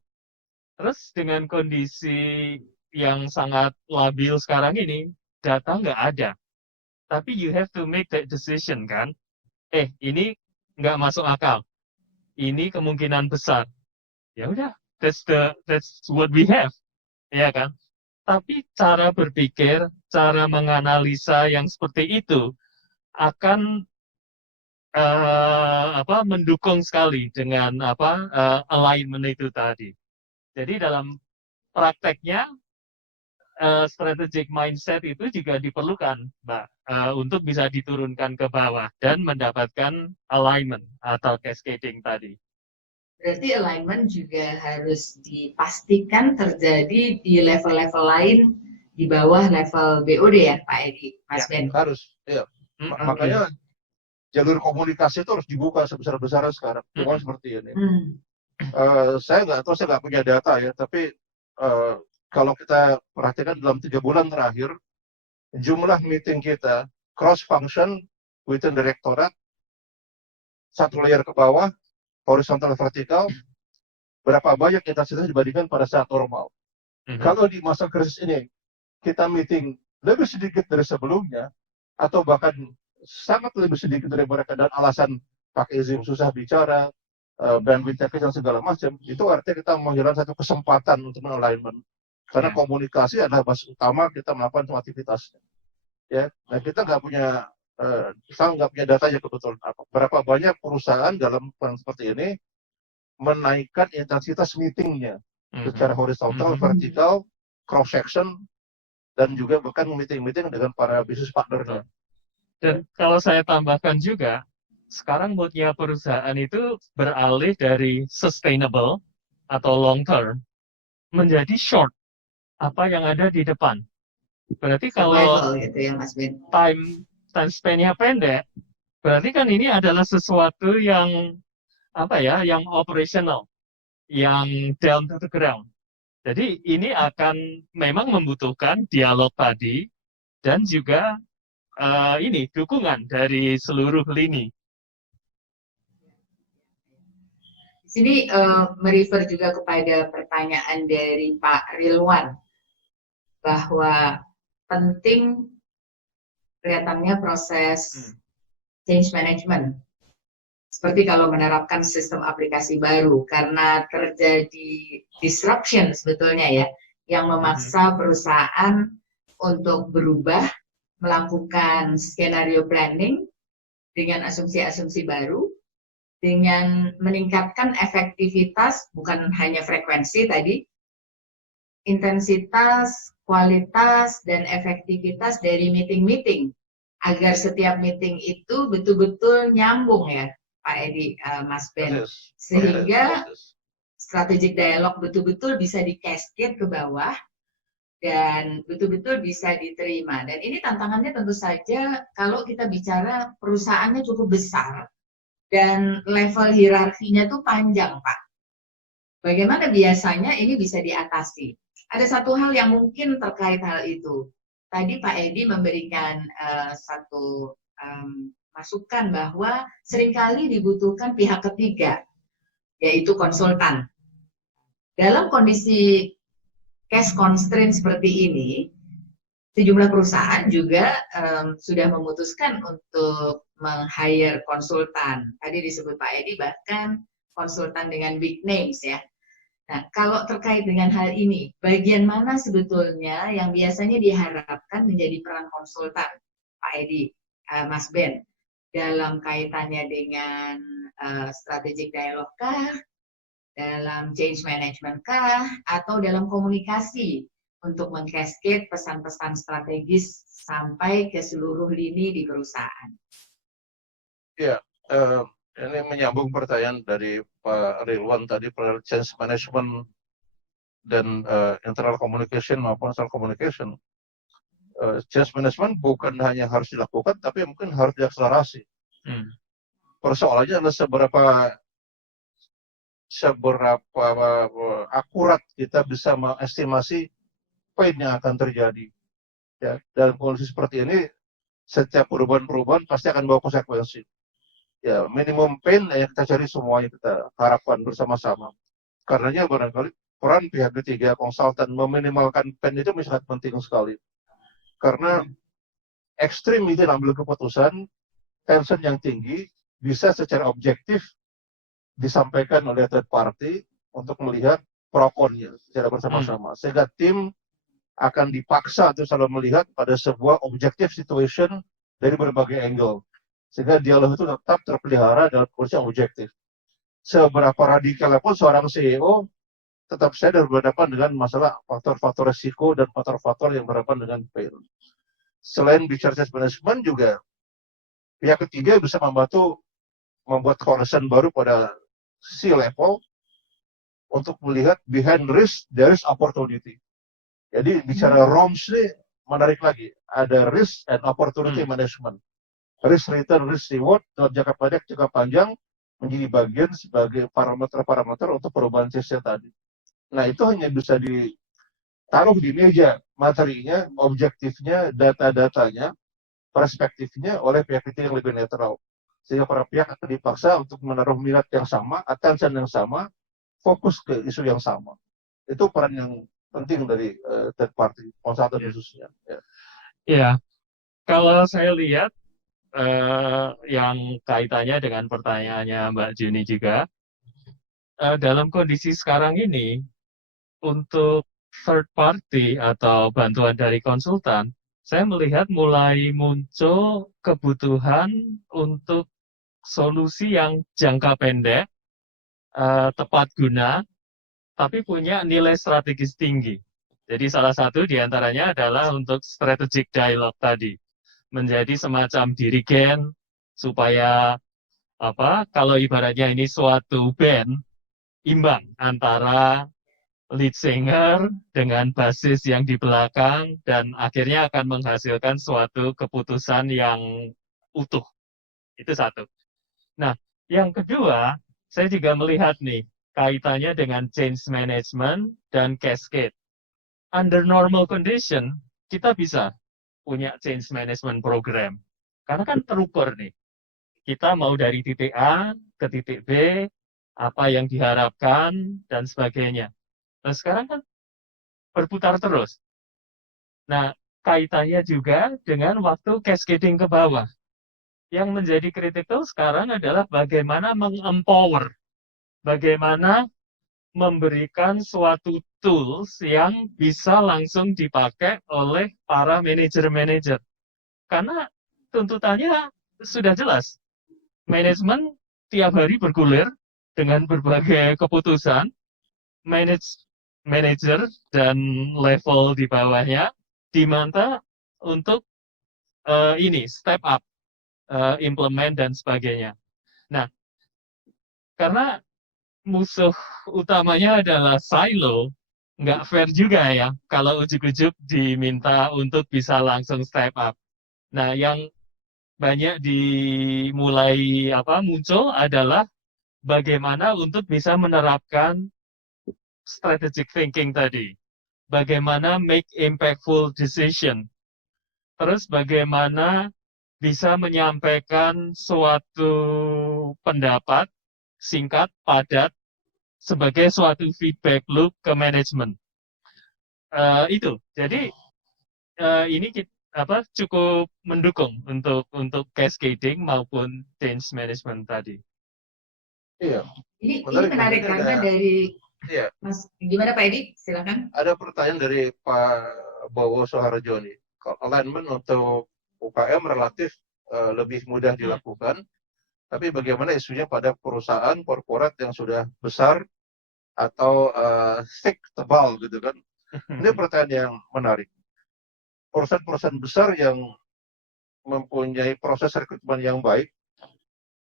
Terus dengan kondisi yang sangat labil sekarang ini, data nggak ada. Tapi you have to make that decision, kan? Ini nggak masuk akal. Ini kemungkinan besar. Ya udah, that's what we have, ya kan? Tapi cara berpikir, cara menganalisa yang seperti itu akan mendukung sekali dengan alignment itu tadi. Jadi dalam prakteknya strategic mindset itu juga diperlukan, Mbak, untuk bisa diturunkan ke bawah dan mendapatkan alignment atau cascading tadi. Berarti alignment juga harus dipastikan terjadi di level-level lain di bawah level BOD ya, Pak Edi, Mas Ben? Harus, ya. Makanya jalur komunikasi itu harus dibuka sebesar-besarnya sekarang. Bukan seperti ini. Saya nggak tahu, saya nggak punya data ya, tapi kalau kita perhatikan dalam 3 bulan terakhir, jumlah meeting kita cross function within direktorat, satu layer ke bawah, horizontal vertikal, berapa banyak intensitas dibandingkan pada saat normal. Kalau di masa krisis ini kita meeting lebih sedikit dari sebelumnya, atau bahkan sangat lebih sedikit dari mereka, dan alasan pakai Zoom susah bicara, bandwidth kecil segala macam, itu artinya kita menghilangkan satu kesempatan untuk alignment. Karena komunikasi adalah basis utama kita melakukan semua aktivitasnya. Ya, nah kita nggak punya datanya kebetulan apa. Berapa banyak perusahaan dalam peran seperti ini menaikkan intensitas meetingnya secara horizontal, vertikal, cross section, dan juga bahkan meeting-meeting dengan para bisnis partnernya. Dan kalau saya tambahkan juga, sekarang moodnya perusahaan itu beralih dari sustainable atau long term menjadi short, apa yang ada di depan. Berarti kalau gitu ya, Mas Ben. time span-nya pendek, berarti kan ini adalah sesuatu yang yang operational, yang down to the ground. Jadi ini akan memang membutuhkan dialog tadi dan juga dukungan dari seluruh lini. Di sini merefer juga kepada pertanyaan dari Pak Rilwan bahwa penting kelihatannya proses change management. Seperti kalau menerapkan sistem aplikasi baru, karena terjadi disruption sebetulnya ya, yang memaksa perusahaan untuk berubah, melakukan skenario planning dengan asumsi-asumsi baru, dengan meningkatkan efektivitas, bukan hanya frekuensi tadi, intensitas, kualitas, dan efektivitas dari meeting-meeting, agar setiap meeting itu betul-betul nyambung ya, Pak Edi, Mas Ben, sehingga strategic dialog betul-betul bisa di-cascade ke bawah, dan betul-betul bisa diterima. Dan ini tantangannya tentu saja kalau kita bicara perusahaannya cukup besar, dan level hierarkinya tuh panjang, Pak. Bagaimana biasanya ini bisa diatasi? Ada satu hal yang mungkin terkait hal itu. Tadi Pak Edi memberikan satu masukan bahwa seringkali dibutuhkan pihak ketiga, yaitu konsultan. Dalam kondisi cash constraint seperti ini, sejumlah perusahaan juga sudah memutuskan untuk meng-hire konsultan. Tadi disebut Pak Edi bahkan konsultan dengan big names ya. Nah, kalau terkait dengan hal ini, bagian mana sebetulnya yang biasanya diharapkan menjadi peran konsultan, Pak Edi, Mas Ben, dalam kaitannya dengan strategic dialog kah, dalam change management kah, atau dalam komunikasi untuk meng-cascade pesan-pesan strategis sampai ke seluruh lini di perusahaan? Ya, Ini menyambung pertanyaan dari Pak Rilwan tadi, change management dan internal communication maupun external communication. Change management bukan hanya harus dilakukan, tapi mungkin harus diakselerasi. Persoalannya adalah seberapa akurat kita bisa mengestimasi pain yang akan terjadi. Ya, dalam kondisi seperti ini, setiap perubahan-perubahan pasti akan bawa konsekuensi. Ya, minimum pain yang kita cari semuanya, kita harapkan bersama-sama. Karenanya barangkali peran pihak ketiga konsultan meminimalkan pain itu sangat penting sekali. Karena ekstrim itu ambil keputusan, tension yang tinggi bisa secara objektif disampaikan oleh third party untuk melihat pro-konnya secara bersama-sama. Sehingga tim akan dipaksa untuk selalu melihat pada sebuah objective situation dari berbagai angle. Sehingga dialog itu tetap terpelihara dalam kondisi yang objektif. Seberapa radikal pun seorang CEO tetap sadar berhadapan dengan masalah faktor-faktor resiko dan faktor-faktor yang berhadapan dengan pain. Selain bicara change management juga, pihak ketiga bisa membantu membuat horizon baru pada C-level untuk melihat behind risk, there is opportunity. Jadi bicara ROMS ini menarik lagi. Ada risk and opportunity management. Risk return, risk reward dalam jangka pendek, jangka panjang menjadi bagian sebagai parameter-parameter untuk perubahan sistem tadi. Nah, itu hanya bisa ditaruh di meja materinya, objektifnya, data-datanya, perspektifnya oleh pihak ketiga yang lebih netral. Sehingga para pihak akan dipaksa untuk menaruh minat yang sama, attention yang sama, fokus ke isu yang sama. Itu peran yang penting dari third party, konsultan khususnya. Ya, kalau saya lihat yang kaitannya dengan pertanyaannya Mbak Juni juga, dalam kondisi sekarang ini, untuk third party atau bantuan dari konsultan, saya melihat mulai muncul kebutuhan untuk solusi yang jangka pendek, tepat guna, tapi punya nilai strategis tinggi. Jadi salah satu diantaranya adalah untuk strategic dialogue tadi, menjadi semacam dirigen supaya kalau ibaratnya ini suatu band, imbang antara lead singer dengan basis yang di belakang dan akhirnya akan menghasilkan suatu keputusan yang utuh. Itu satu. Nah, yang kedua, saya juga melihat nih kaitannya dengan change management dan cascade. Under normal condition, kita bisa punya change management program. Karena kan terukur nih. Kita mau dari titik A ke titik B, apa yang diharapkan, dan sebagainya. Nah, sekarang kan berputar terus. Nah, kaitannya juga dengan waktu cascading ke bawah. Yang menjadi kritikal sekarang adalah bagaimana mengempower, bagaimana memberikan suatu tools yang bisa langsung dipakai oleh para manajer-manajer. Karena tuntutannya sudah jelas. Manajemen tiap hari bergulir dengan berbagai keputusan, manajer dan level di bawahnya diminta untuk step up, implement dan sebagainya. Nah, karena musuh utamanya adalah silo, nggak fair juga ya kalau ujuk-ujuk diminta untuk bisa langsung step up. Nah, yang banyak dimulai muncul adalah bagaimana untuk bisa menerapkan strategic thinking tadi. Bagaimana make impactful decision. Terus bagaimana bisa menyampaikan suatu pendapat singkat, padat, sebagai suatu feedback loop ke manajemen. Itu. Jadi ini cukup mendukung untuk cascading maupun change management tadi. Iya. Ini menarik karena dari Mas, gimana Pak Edi? Silakan. Ada pertanyaan dari Pak Bowo Soharjo nih. Alignment untuk UKM relatif lebih mudah dilakukan, tapi bagaimana isunya pada perusahaan korporat yang sudah besar atau thick, tebal gitu kan? Ini pertanyaan yang menarik. Perusahaan-perusahaan besar yang mempunyai proses rekrutmen yang baik,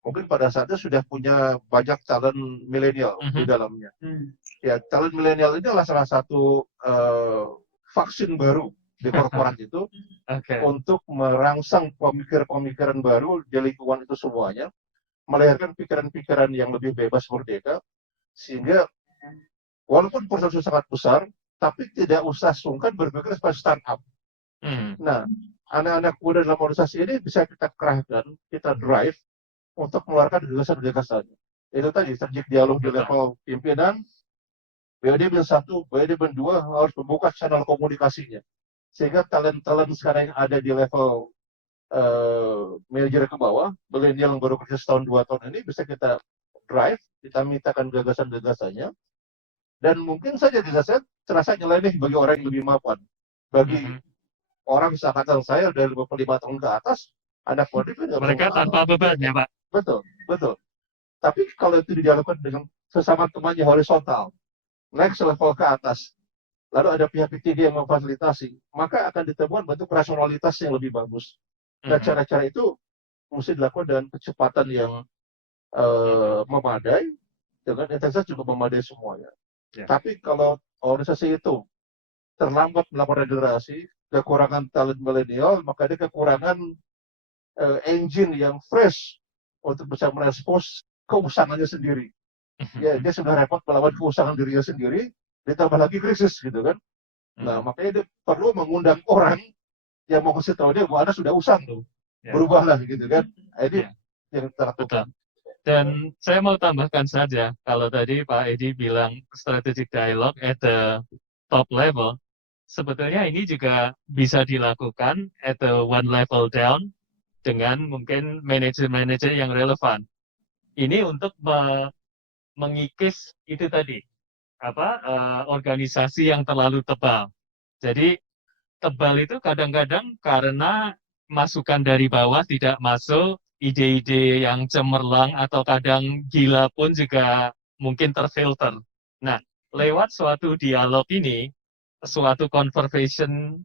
mungkin pada saatnya sudah punya banyak talent milenial di dalamnya. Ya, talent milenial ini adalah salah satu vaksin baru di korporat itu untuk merangsang pemikiran-pemikiran baru di lingkungan itu semuanya, melahirkan pikiran-pikiran yang lebih bebas merdeka, sehingga walaupun perusahaan itu sangat besar, tapi tidak usah sungkan berpikir sebagai startup. Nah, anak-anak muda dalam organisasi ini bisa kita kerahkan, kita drive untuk mengeluarkan gagasan-gagasan. Itu tadi, strategic dialog di level pimpinan, BOD bin 1, BOD bin 2 harus membuka channel komunikasinya. Sehingga talent-talent sekarang yang ada di level manajer ke bawah, milenial yang baru kerja setahun 2 tahun ini bisa kita drive, kita mintakan gagasan-gagasannya, dan mungkin saja terasa nyeleneh bagi orang yang lebih mapan. Bagi orang seangkatan saya dari 55 tahun ke atas, anak muda itu mereka tanpa beban ya Pak. Betul. Tapi kalau itu dilakukan dengan sesama temannya horizontal, next level ke atas, lalu ada pihak ketiga yang memfasilitasi, maka akan ditemukan bentuk rasionalitas yang lebih bagus. Nah, cara-cara itu mesti dilakukan dengan kecepatan yang memadai, dengan intensitas juga memadai semuanya. Tapi kalau organisasi itu terlambat melakukan regenerasi, kekurangan talent milenial, maka dia kekurangan engine yang fresh untuk bisa merespons keusangannya sendiri. Ya, dia sudah repot melawan keusangan dirinya sendiri, ditambah lagi krisis gitu kan. Nah, makanya dia perlu mengundang orang yang mau kasih tahu dia bahwa Anda sudah usang tuh, berubahlah gitu kan. Ini yang terlakukan. Dan saya mau tambahkan saja, kalau tadi Pak Edi bilang strategic dialogue at the top level, sebetulnya ini juga bisa dilakukan at the one level down dengan mungkin manajer-manajer yang relevan. Ini untuk mengikis itu tadi, organisasi yang terlalu tebal. Jadi tebal itu kadang-kadang karena masukan dari bawah tidak masuk, ide-ide yang cemerlang atau kadang gila pun juga mungkin terfilter. Nah, lewat suatu dialog ini, suatu conversation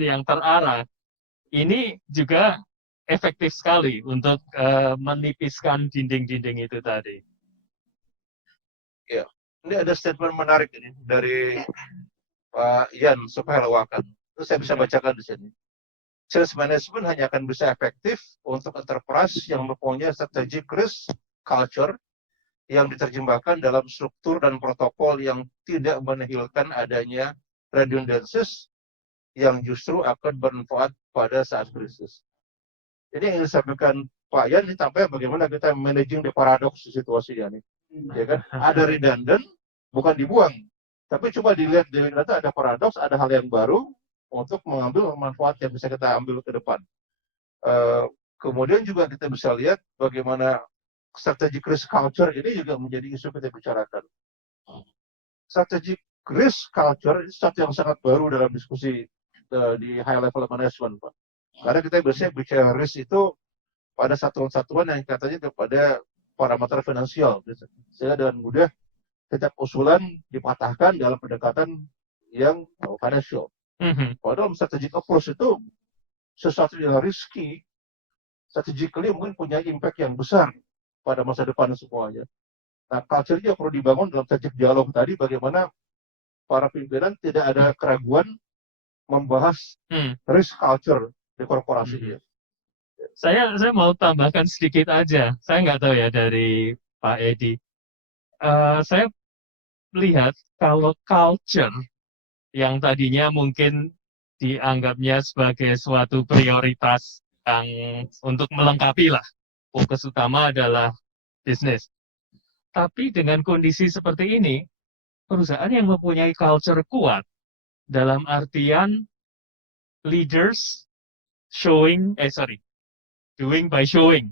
yang terarah, ini juga efektif sekali untuk menipiskan dinding-dinding itu tadi. Ya, ini ada statement menarik ini dari Pak Ian Supahlawakan. Itu saya bisa bacakan di sini. Sales management hanya akan bisa efektif untuk enterprise yang mempunyai strategic risk culture yang diterjemahkan dalam struktur dan protokol yang tidak menihilkan adanya redundancies yang justru akan bermanfaat pada saat krisis. Jadi yang disampaikan Pak Ian ini tampaknya bagaimana kita managing the paradox situasinya nih. Ya kan? Ada redundant, bukan dibuang. Tapi coba dilihat dari data ada paradoks, ada hal yang baru untuk mengambil manfaat yang bisa kita ambil ke depan. Kemudian juga kita bisa lihat bagaimana strategic risk culture ini juga menjadi isu kita bicarakan. Strategic risk culture ini sesuatu yang sangat baru dalam diskusi di high level management, Pak. Karena kita biasanya bicara risk itu pada satuan-satuan yang katanya kepada parameter finansial. Sehingga dengan mudah setiap usulan dipatahkan dalam pendekatan yang financial. Padahal strategic approach itu sesuatu yang risky, strategically mungkin punya impact yang besar pada masa depan semuanya. Nah, culture-nya perlu dibangun dalam strategic dialog tadi, bagaimana para pimpinan tidak ada keraguan membahas risk culture di korporasi. Saya mau tambahkan sedikit aja. Saya nggak tahu ya dari Pak Edi. Saya lihat kalau culture yang tadinya mungkin dianggapnya sebagai suatu prioritas yang untuk melengkapi lah, fokus utama adalah bisnis. Tapi dengan kondisi seperti ini, perusahaan yang mempunyai culture kuat, dalam artian leaders doing by showing,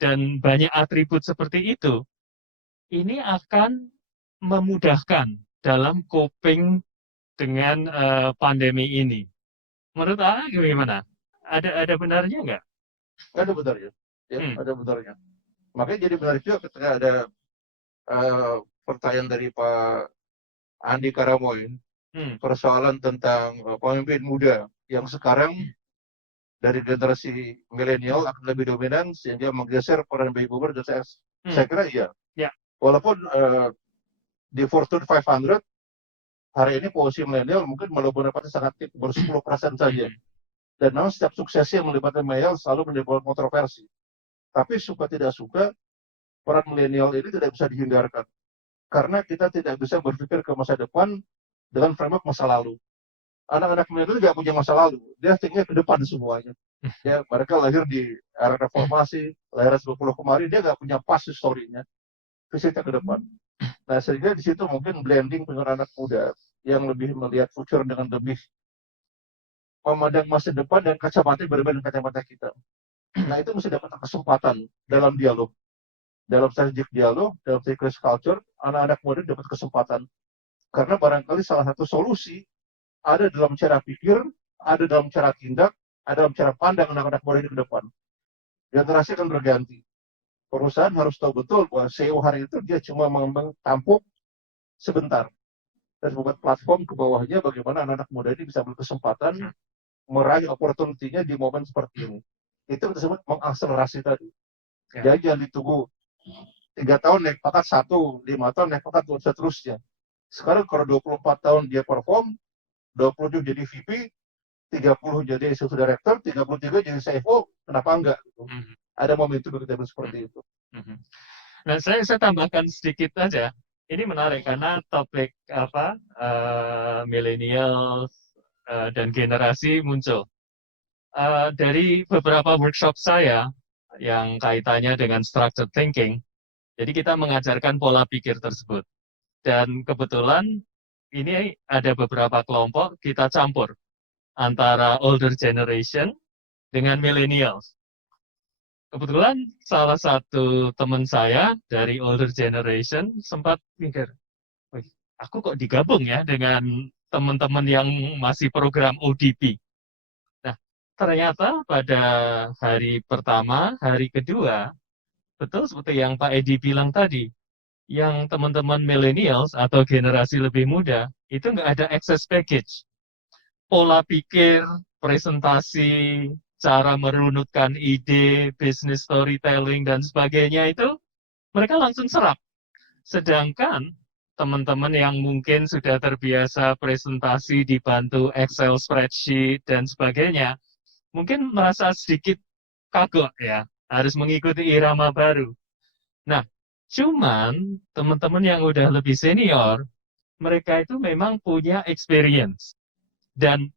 dan banyak atribut seperti itu, ini akan memudahkan dalam coping dengan pandemi ini. Menurut Anda gimana? Ada benarnya nggak? Ada benarnya. Ya, ada benarnya. Makanya jadi menarik juga ketika ada pertanyaan dari Pak Andi Karamoin, persoalan tentang pemimpin muda yang sekarang dari generasi milenial akan lebih dominan sehingga menggeser peran baby boomer dan saya kira iya. Ya. Walaupun di Fortune 500 hari ini posisi milenial mungkin mendapatkan sangat baru 10% saja. Dan memang setiap suksesnya melibatkan milenial selalu menimbulkan kontroversi. Tapi suka tidak suka, peran milenial ini tidak bisa dihindarkan. Karena kita tidak bisa berpikir ke masa depan dengan framework masa lalu. Anak-anak milenial tidak punya masa lalu, dia tinggal ke depan semuanya. Ya, mereka lahir di era reformasi, lahir 20 kemarin, dia nggak punya past historinya, visitnya ke depan. Nah, sehingga di situ mungkin blending dengan anak muda yang lebih melihat future dengan lebih memandang masa depan dan kacamata berbeda dengan kacamata kita. Nah, itu mesti dapat kesempatan dalam dialog. Dalam strategic dialog, dalam crisis culture, anak-anak muda dapat kesempatan. Karena barangkali salah satu solusi ada dalam cara pikir, ada dalam cara tindak, ada dalam cara pandang anak-anak muda ini ke depan. Generasi akan berganti. Perusahaan harus tahu betul bahwa CEO hari itu dia cuma tampuk sebentar. Dan membuat platform ke bawahnya bagaimana anak-anak muda ini bisa berkesempatan meraih opportunity-nya di momen seperti ini. Itu disebut mengakselerasi tadi. Jadi jangan ditunggu 3 tahun naik pangkat 1, 5 tahun naik pangkat 2, seterusnya. Sekarang kalau 24 tahun dia perform, 27 jadi VP, 30 jadi executive director, 33 jadi CFO, kenapa enggak? Ada momentum kita seperti itu. Nah, saya tambahkan sedikit aja. Ini menarik karena topik millennials dan generasi muncul. Dari beberapa workshop saya yang kaitannya dengan structured thinking, jadi kita mengajarkan pola pikir tersebut. Dan kebetulan ini ada beberapa kelompok kita campur antara older generation dengan millennials. Kebetulan salah satu teman saya dari older generation sempat mikir, aku kok digabung ya dengan teman-teman yang masih program ODP. Nah, ternyata pada hari pertama, hari kedua, betul seperti yang Pak Edi bilang tadi, yang teman-teman millennials atau generasi lebih muda, itu nggak ada access package. Pola pikir, presentasi, cara merunutkan ide, business storytelling, dan sebagainya itu, mereka langsung serap. Sedangkan teman-teman yang mungkin sudah terbiasa presentasi dibantu Excel spreadsheet dan sebagainya, mungkin merasa sedikit kagok ya, harus mengikuti irama baru. Nah, cuman teman-teman yang udah lebih senior, mereka itu memang punya experience. Dan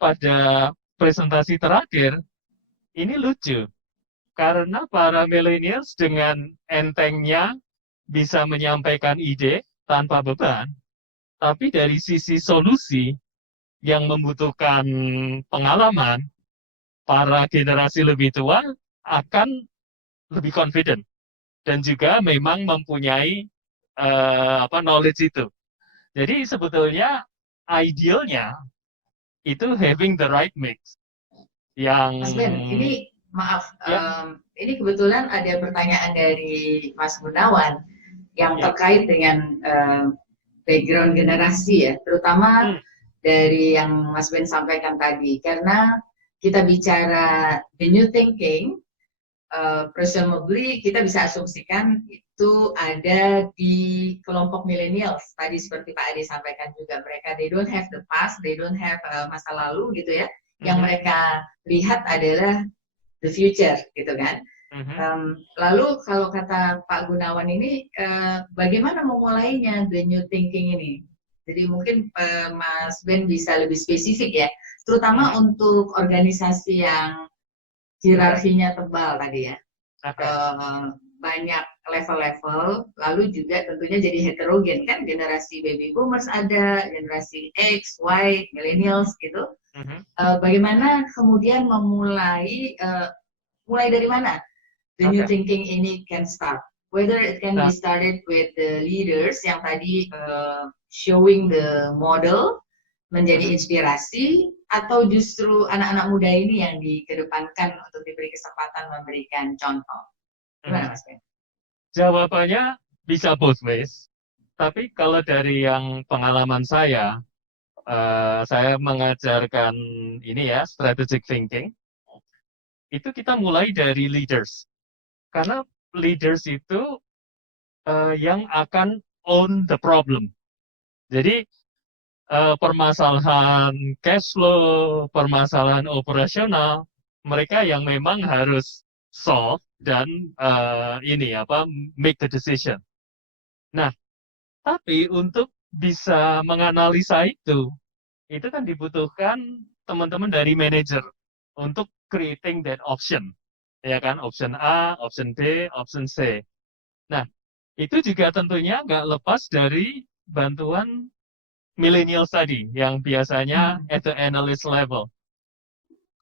pada presentasi terakhir, ini lucu. Karena para millennials dengan entengnya bisa menyampaikan ide tanpa beban, tapi dari sisi solusi yang membutuhkan pengalaman, para generasi lebih tua akan lebih confident. Dan juga memang mempunyai knowledge itu. Jadi sebetulnya idealnya itu having the right mix. Yang Mas Ben, ini maaf, ini kebetulan ada pertanyaan dari Mas Gunawan yang terkait dengan background generasi ya, terutama dari yang Mas Ben sampaikan tadi. Karena kita bicara the new thinking, presumably kita bisa asumsikan itu ada di kelompok millennials. Tadi seperti Pak Ade sampaikan juga, mereka they don't have the past, they don't have masa lalu gitu ya. Yang mereka lihat adalah the future gitu kan. Lalu kalau kata Pak Gunawan ini, bagaimana memulainya the new thinking ini? Jadi mungkin Mas Ben bisa lebih spesifik ya, terutama untuk organisasi yang hierarkinya tebal tadi ya, banyak level-level, lalu juga tentunya jadi heterogen kan, generasi baby boomers ada, generasi X, Y, millennials gitu. Bagaimana kemudian memulai, mulai dari mana the new thinking ini can start? Whether it can be started with the leaders yang tadi showing the model, menjadi inspirasi, atau justru anak-anak muda ini yang dikedepankan untuk diberi kesempatan memberikan contoh? Gimana Mas Ben? Jawabannya bisa both ways. Tapi kalau dari yang pengalaman saya mengajarkan ini ya, strategic thinking. itu kita mulai dari leaders. Karena leaders itu yang akan own the problem. Jadi permasalahan cash flow, permasalahan operasional, mereka yang memang harus solve dan make the decision. Nah, tapi untuk bisa menganalisa itu kan dibutuhkan teman-teman dari manager untuk creating that option, ya kan? Option A, option B, option C. Nah, itu juga tentunya nggak lepas dari bantuan millennials tadi, yang biasanya at the analyst level.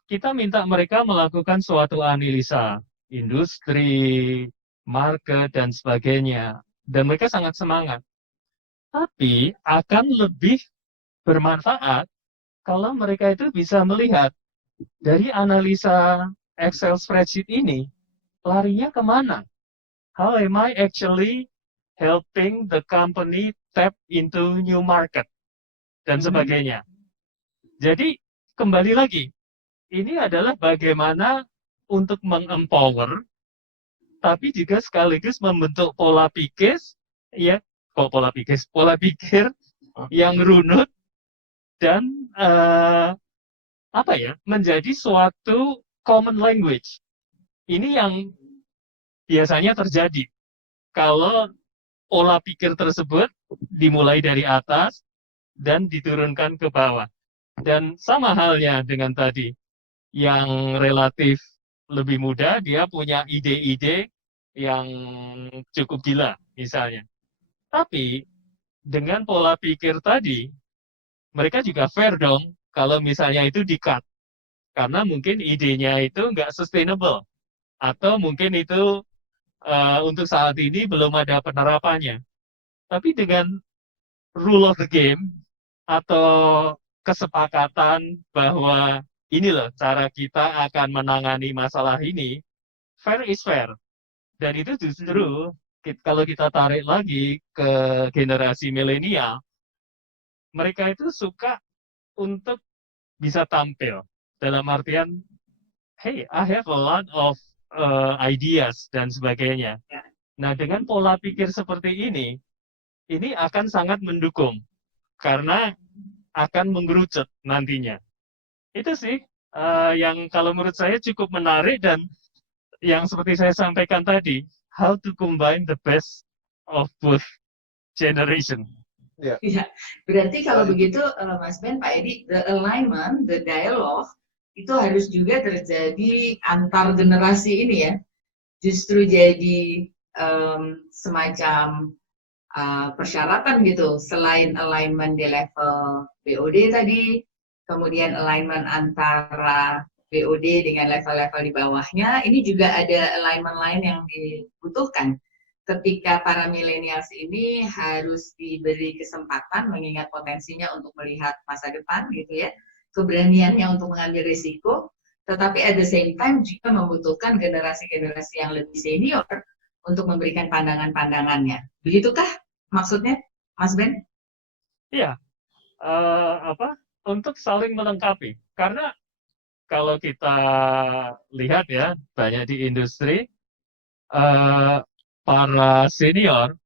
Kita minta mereka melakukan suatu analisa industri, market, dan sebagainya. Dan mereka sangat semangat. Tapi akan lebih bermanfaat kalau mereka itu bisa melihat dari analisa Excel spreadsheet ini, larinya kemana? How am I actually helping the company tap into new market? Dan sebagainya. Jadi, kembali lagi, ini adalah bagaimana untuk mengempower, tapi juga sekaligus membentuk pola pikir yang runut dan menjadi suatu common language. Ini yang biasanya terjadi kalau pola pikir tersebut dimulai dari atas dan diturunkan ke bawah. Dan sama halnya dengan tadi, yang relatif lebih muda, dia punya ide-ide yang cukup gila, misalnya. Tapi, dengan pola pikir tadi, mereka juga fair dong, kalau misalnya itu di-cut. Karena mungkin idenya itu nggak sustainable. Atau mungkin itu untuk saat ini belum ada penerapannya. Tapi dengan rule of the game, atau kesepakatan bahwa ini loh cara kita akan menangani masalah ini, fair is fair. Dan itu justru kalau kita tarik lagi ke generasi milenial, mereka itu suka untuk bisa tampil. Dalam artian, hey, I have a lot of ideas dan sebagainya. Nah, dengan pola pikir seperti ini akan sangat mendukung. Karena akan mengerucut nantinya. Itu sih yang kalau menurut saya cukup menarik, dan yang seperti saya sampaikan tadi, how to combine the best of both generation. Ya, berarti kalau begitu Mas Ben, Pak Edi, the alignment, the dialogue, itu harus juga terjadi antar generasi ini ya. Justru jadi semacam persyaratan gitu, selain alignment di level BOD tadi, kemudian alignment antara BOD dengan level-level di bawahnya, ini juga ada alignment lain yang dibutuhkan ketika para millennials ini harus diberi kesempatan mengingat potensinya untuk melihat masa depan gitu ya, keberaniannya untuk mengambil risiko, tetapi at the same time juga membutuhkan generasi-generasi yang lebih senior untuk memberikan pandangan-pandangannya. Begitukah maksudnya, Mas Ben? Iya, untuk saling melengkapi. Karena kalau kita lihat ya, banyak di industri, para senior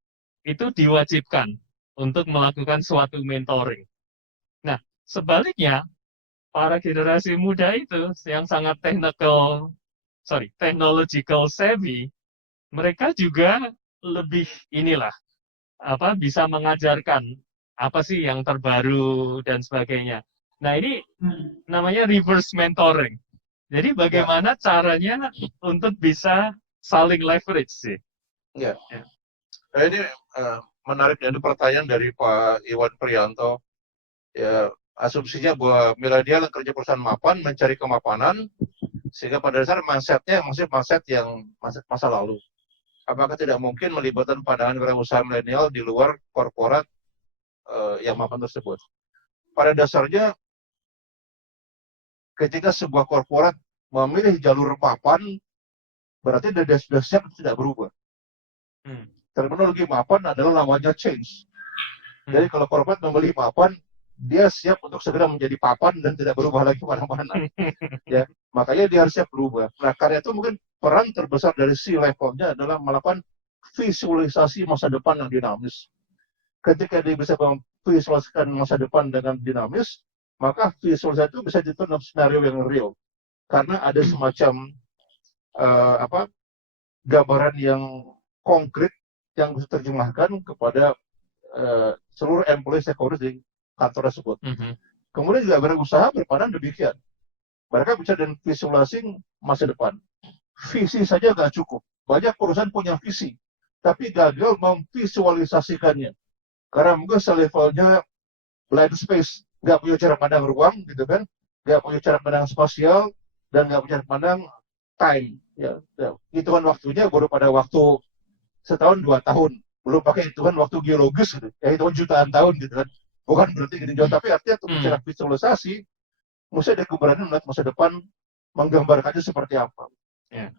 itu diwajibkan untuk melakukan suatu mentoring. Nah, sebaliknya, para generasi muda itu yang sangat technological savvy, mereka juga lebih bisa mengajarkan apa sih yang terbaru dan sebagainya. Nah, ini namanya reverse mentoring. Jadi bagaimana caranya untuk bisa saling leverage sih? Ya. Nah, ini menarik dari pertanyaan dari Pak Iwan Prianto. Ya, asumsinya bahwa milenial kerja perusahaan mapan mencari kemapanan, sehingga pada dasar mindset-nya masih mindset yang masa lalu. Apakah tidak mungkin melibatkan pandangan wirausaha milenial di luar korporat yang mapan tersebut? Pada dasarnya, ketika sebuah korporat memilih jalur mapan, berarti dari dasar tidak berubah. Terminologi mapan adalah namanya change. Jadi kalau korporat memilih mapan, dia siap untuk segera menjadi papan dan tidak berubah lagi kemana-mana. Ya, makanya dia harus siap berubah. Nah, karena itu mungkin peran terbesar dari C-levelnya adalah melakukan visualisasi masa depan yang dinamis. Ketika dia bisa memvisualisasikan masa depan dengan dinamis, maka visualisasi itu bisa ditulis dalam skenario yang real. Karena ada semacam gambaran yang konkret yang bisa terjemahkan kepada seluruh employee stakeholders di kantor tersebut. Kemudian juga berusaha berpandangan demikian. Mereka bisa dan visualisasi masa depan. Visi saja nggak cukup. Banyak perusahaan punya visi, tapi gagal memvisualisasikannya. Karena mungkin selevelnya blind space, nggak punya cara pandang ruang, gitu kan, nggak punya cara pandang spasial, dan nggak punya cara pandang time. Ya, hitungan waktunya baru pada waktu setahun 2 tahun, belum pakai hitungan waktu geologis, gitu. Ya hitungan jutaan tahun, gitu kan. Bukan berarti gini jauh, tapi artinya untuk bicara visualisasi, mesti ada keberanian melihat masa depan, menggambarkannya seperti apa.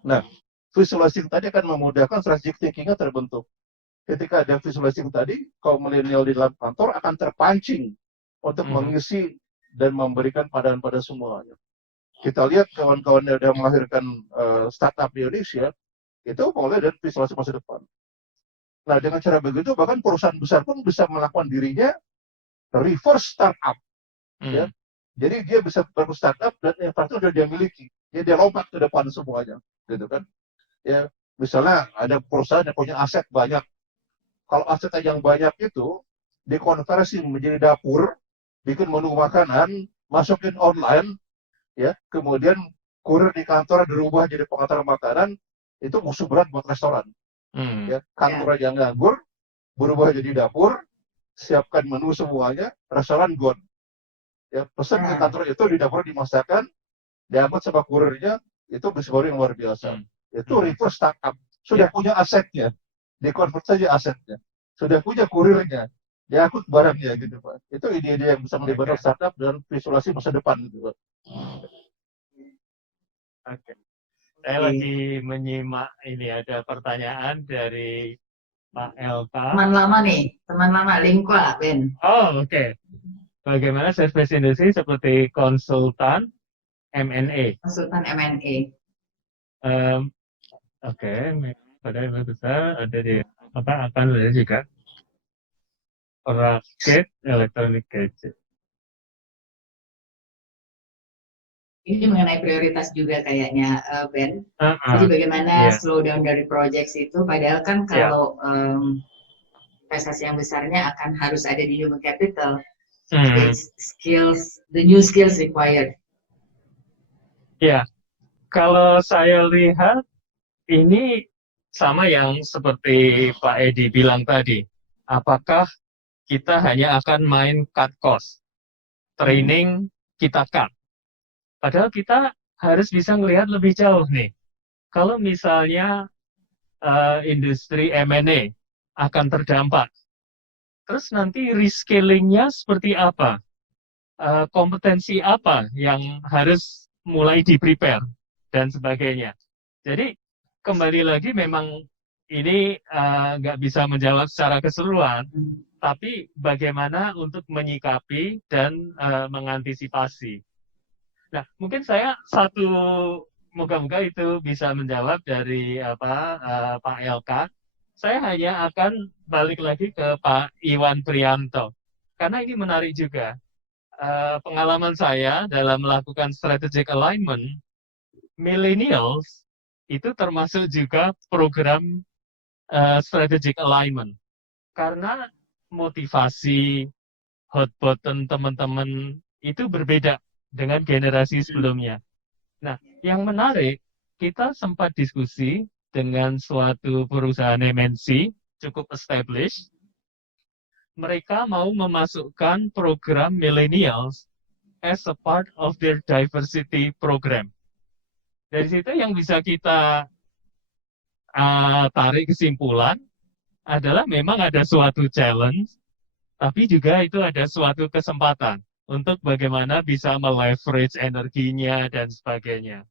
Nah, visualisasi tadi akan memudahkan strategic thinking-nya terbentuk. Ketika ada visualisasi tadi, kaum milenial di dalam kantor akan terpancing untuk mengisi dan memberikan pandangan pada semuanya. Kita lihat kawan-kawan yang sudah melahirkan startup di Indonesia, itu mulai dari visualisasi masa depan. Nah, dengan cara begitu, bahkan perusahaan besar pun bisa melakukan dirinya reverse startup. Ya. Jadi dia bisa berstartup dan infrastruktur sudah dia miliki. Dia lompat ke depan semuanya, gitu kan? Ya, misalnya ada perusahaan yang punya aset banyak. Kalau asetnya yang banyak itu dikonversi menjadi dapur, bikin menu makanan, masukin online, ya, kemudian kurir di kantor dirubah jadi pengantar makanan, itu musuh berat buat restoran. Ya, kantor yang nganggur berubah jadi dapur, siapkan menu semuanya, restoran gone. Ya, pesan ke kantor itu di dapur dimasakkan, diangkut sama kurirnya, itu bisnis yang luar biasa. Itu reverse startup. Sudah punya asetnya, dikonvert saja asetnya. Sudah punya kurirnya, diangkut barangnya, gitu Pak. Itu ide-ide yang bisa melibatkan startup dan visualisasi masa depan, gitu Pak. Saya lagi menyimak ini, ada pertanyaan dari Pak Elka. Teman lama Lingkwa, Ben. Oh, oke. Bagaimana service industry seperti konsultan M&A? Konsultan M&A. Oke, pada yang besar ada di akan ada juga rakit electronic gadget. Ini mengenai prioritas juga kayaknya, Ben. Jadi bagaimana slowdown dari projects itu, padahal kan kalau investasi yang besarnya akan harus ada di human capital. The new skills required. Ya, kalau saya lihat ini sama yang seperti Pak Edi bilang tadi. Apakah kita hanya akan main cut cost, training kita cut? Padahal kita harus bisa melihat lebih jauh nih. Kalau misalnya industri M&A akan terdampak, terus nanti rescaling-nya seperti apa? Kompetensi apa yang harus mulai di-prepare dan sebagainya. Jadi kembali lagi memang ini nggak bisa menjawab secara keseluruhan, tapi bagaimana untuk menyikapi dan mengantisipasi. Nah, mungkin saya moga-moga itu bisa menjawab dari Pak Elka. Saya hanya akan balik lagi ke Pak Iwan Prianto, karena ini menarik juga. Pengalaman saya dalam melakukan strategic alignment, millennials itu termasuk juga program strategic alignment, karena motivasi hot button teman-teman itu berbeda dengan generasi sebelumnya. Nah, yang menarik, kita sempat diskusi dengan suatu perusahaan MNC cukup established. Mereka mau memasukkan program millennials as a part of their diversity program. Dari situ yang bisa kita tarik kesimpulan adalah memang ada suatu challenge, tapi juga itu ada suatu kesempatan untuk bagaimana bisa meleverage energinya dan sebagainya.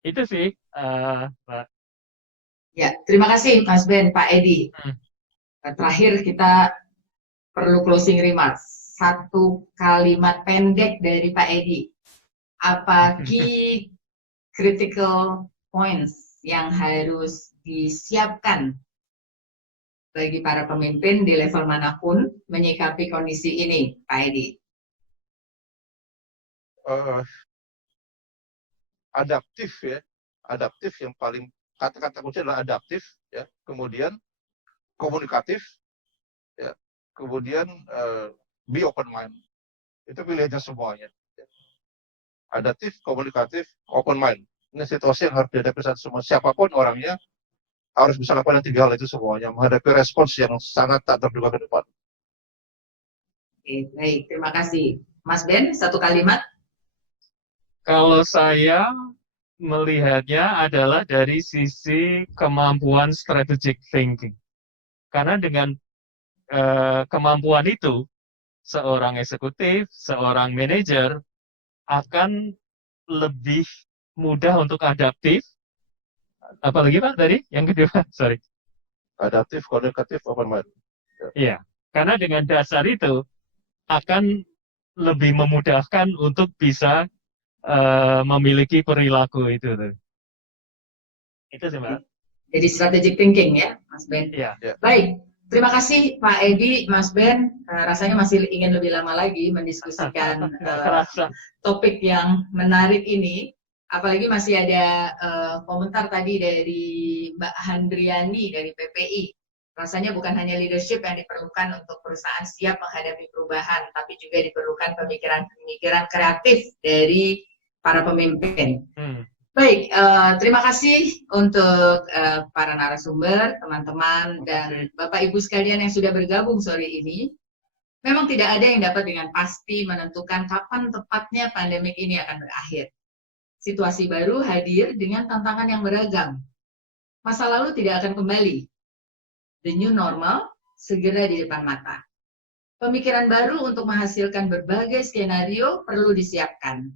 Itu sih, Pak. Ya, terima kasih Mas Ben, Pak Edi. Terakhir kita perlu closing remarks. satu kalimat pendek dari Pak Edi. Apa key critical points yang harus disiapkan bagi para pemimpin di level manapun menyikapi kondisi ini, Pak Edi? Adaptif ya, adaptif yang paling kata-kata kunci adalah adaptif ya, kemudian komunikatif ya, kemudian be open mind. Itu pilihannya semuanya. Adaptif, komunikatif, open mind. Ini situasi yang harus dihadapi saat semua, siapapun orangnya harus bisa lakukan 3 hal itu semuanya, menghadapi respons yang sangat tak terduga ke depan. Oke, baik, terima kasih. Mas Ben, satu kalimat. Kalau saya melihatnya adalah dari sisi kemampuan strategic thinking. Karena dengan kemampuan itu, seorang eksekutif, seorang manajer akan lebih mudah untuk adaptif. Apalagi Pak tadi? Yang kedua, sorry. Adaptif, komunikatif, open mind. Iya, karena dengan dasar itu akan lebih memudahkan untuk bisa memiliki perilaku itu tuh. Itu sih Mbak. Jadi strategic thinking ya, Mas Ben. Iya. Baik, terima kasih Pak Edi, Mas Ben. Rasanya masih ingin lebih lama lagi mendiskusikan topik yang menarik ini. Apalagi masih ada komentar tadi dari Mbak Handriani dari PPI. Rasanya bukan hanya leadership yang diperlukan untuk perusahaan siap menghadapi perubahan, tapi juga diperlukan pemikiran-pemikiran kreatif dari para pemimpin. Baik, terima kasih untuk para narasumber, teman-teman, dan Bapak Ibu sekalian yang sudah bergabung sore ini. Memang tidak ada yang dapat dengan pasti menentukan kapan tepatnya pandemik ini akan berakhir. Situasi baru hadir dengan tantangan yang beragam. Masa lalu tidak akan kembali. The new normal segera di depan mata. Pemikiran baru untuk menghasilkan berbagai skenario perlu disiapkan.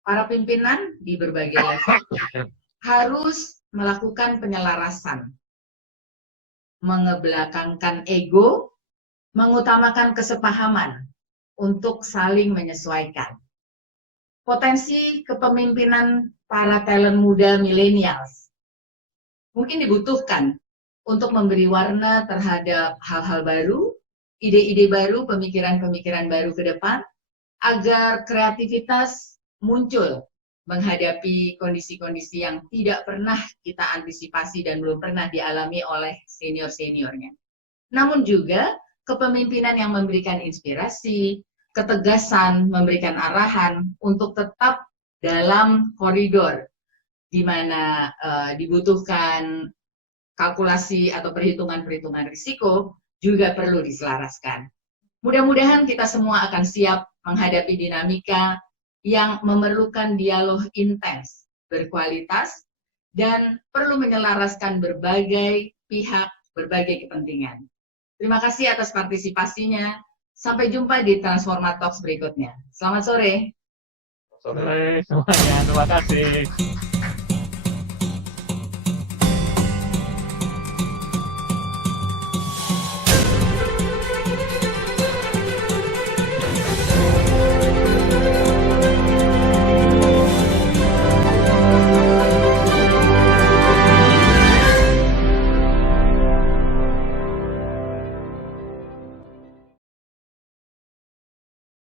Para pimpinan di berbagai level harus melakukan penyelarasan, mengebelakangkan ego, mengutamakan kesepahaman untuk saling menyesuaikan. Potensi kepemimpinan para talent muda millennials mungkin dibutuhkan untuk memberi warna terhadap hal-hal baru, ide-ide baru, pemikiran-pemikiran baru ke depan, agar kreativitas muncul menghadapi kondisi-kondisi yang tidak pernah kita antisipasi dan belum pernah dialami oleh senior-seniornya. Namun juga kepemimpinan yang memberikan inspirasi, ketegasan, memberikan arahan untuk tetap dalam koridor di mana dibutuhkan kalkulasi atau perhitungan-perhitungan risiko juga perlu diselaraskan. Mudah-mudahan kita semua akan siap menghadapi dinamika yang memerlukan dialog intens, berkualitas, dan perlu menyelaraskan berbagai pihak, berbagai kepentingan. Terima kasih atas partisipasinya. Sampai jumpa di Transforma Talks berikutnya. Selamat sore. Sore semuanya, terima kasih.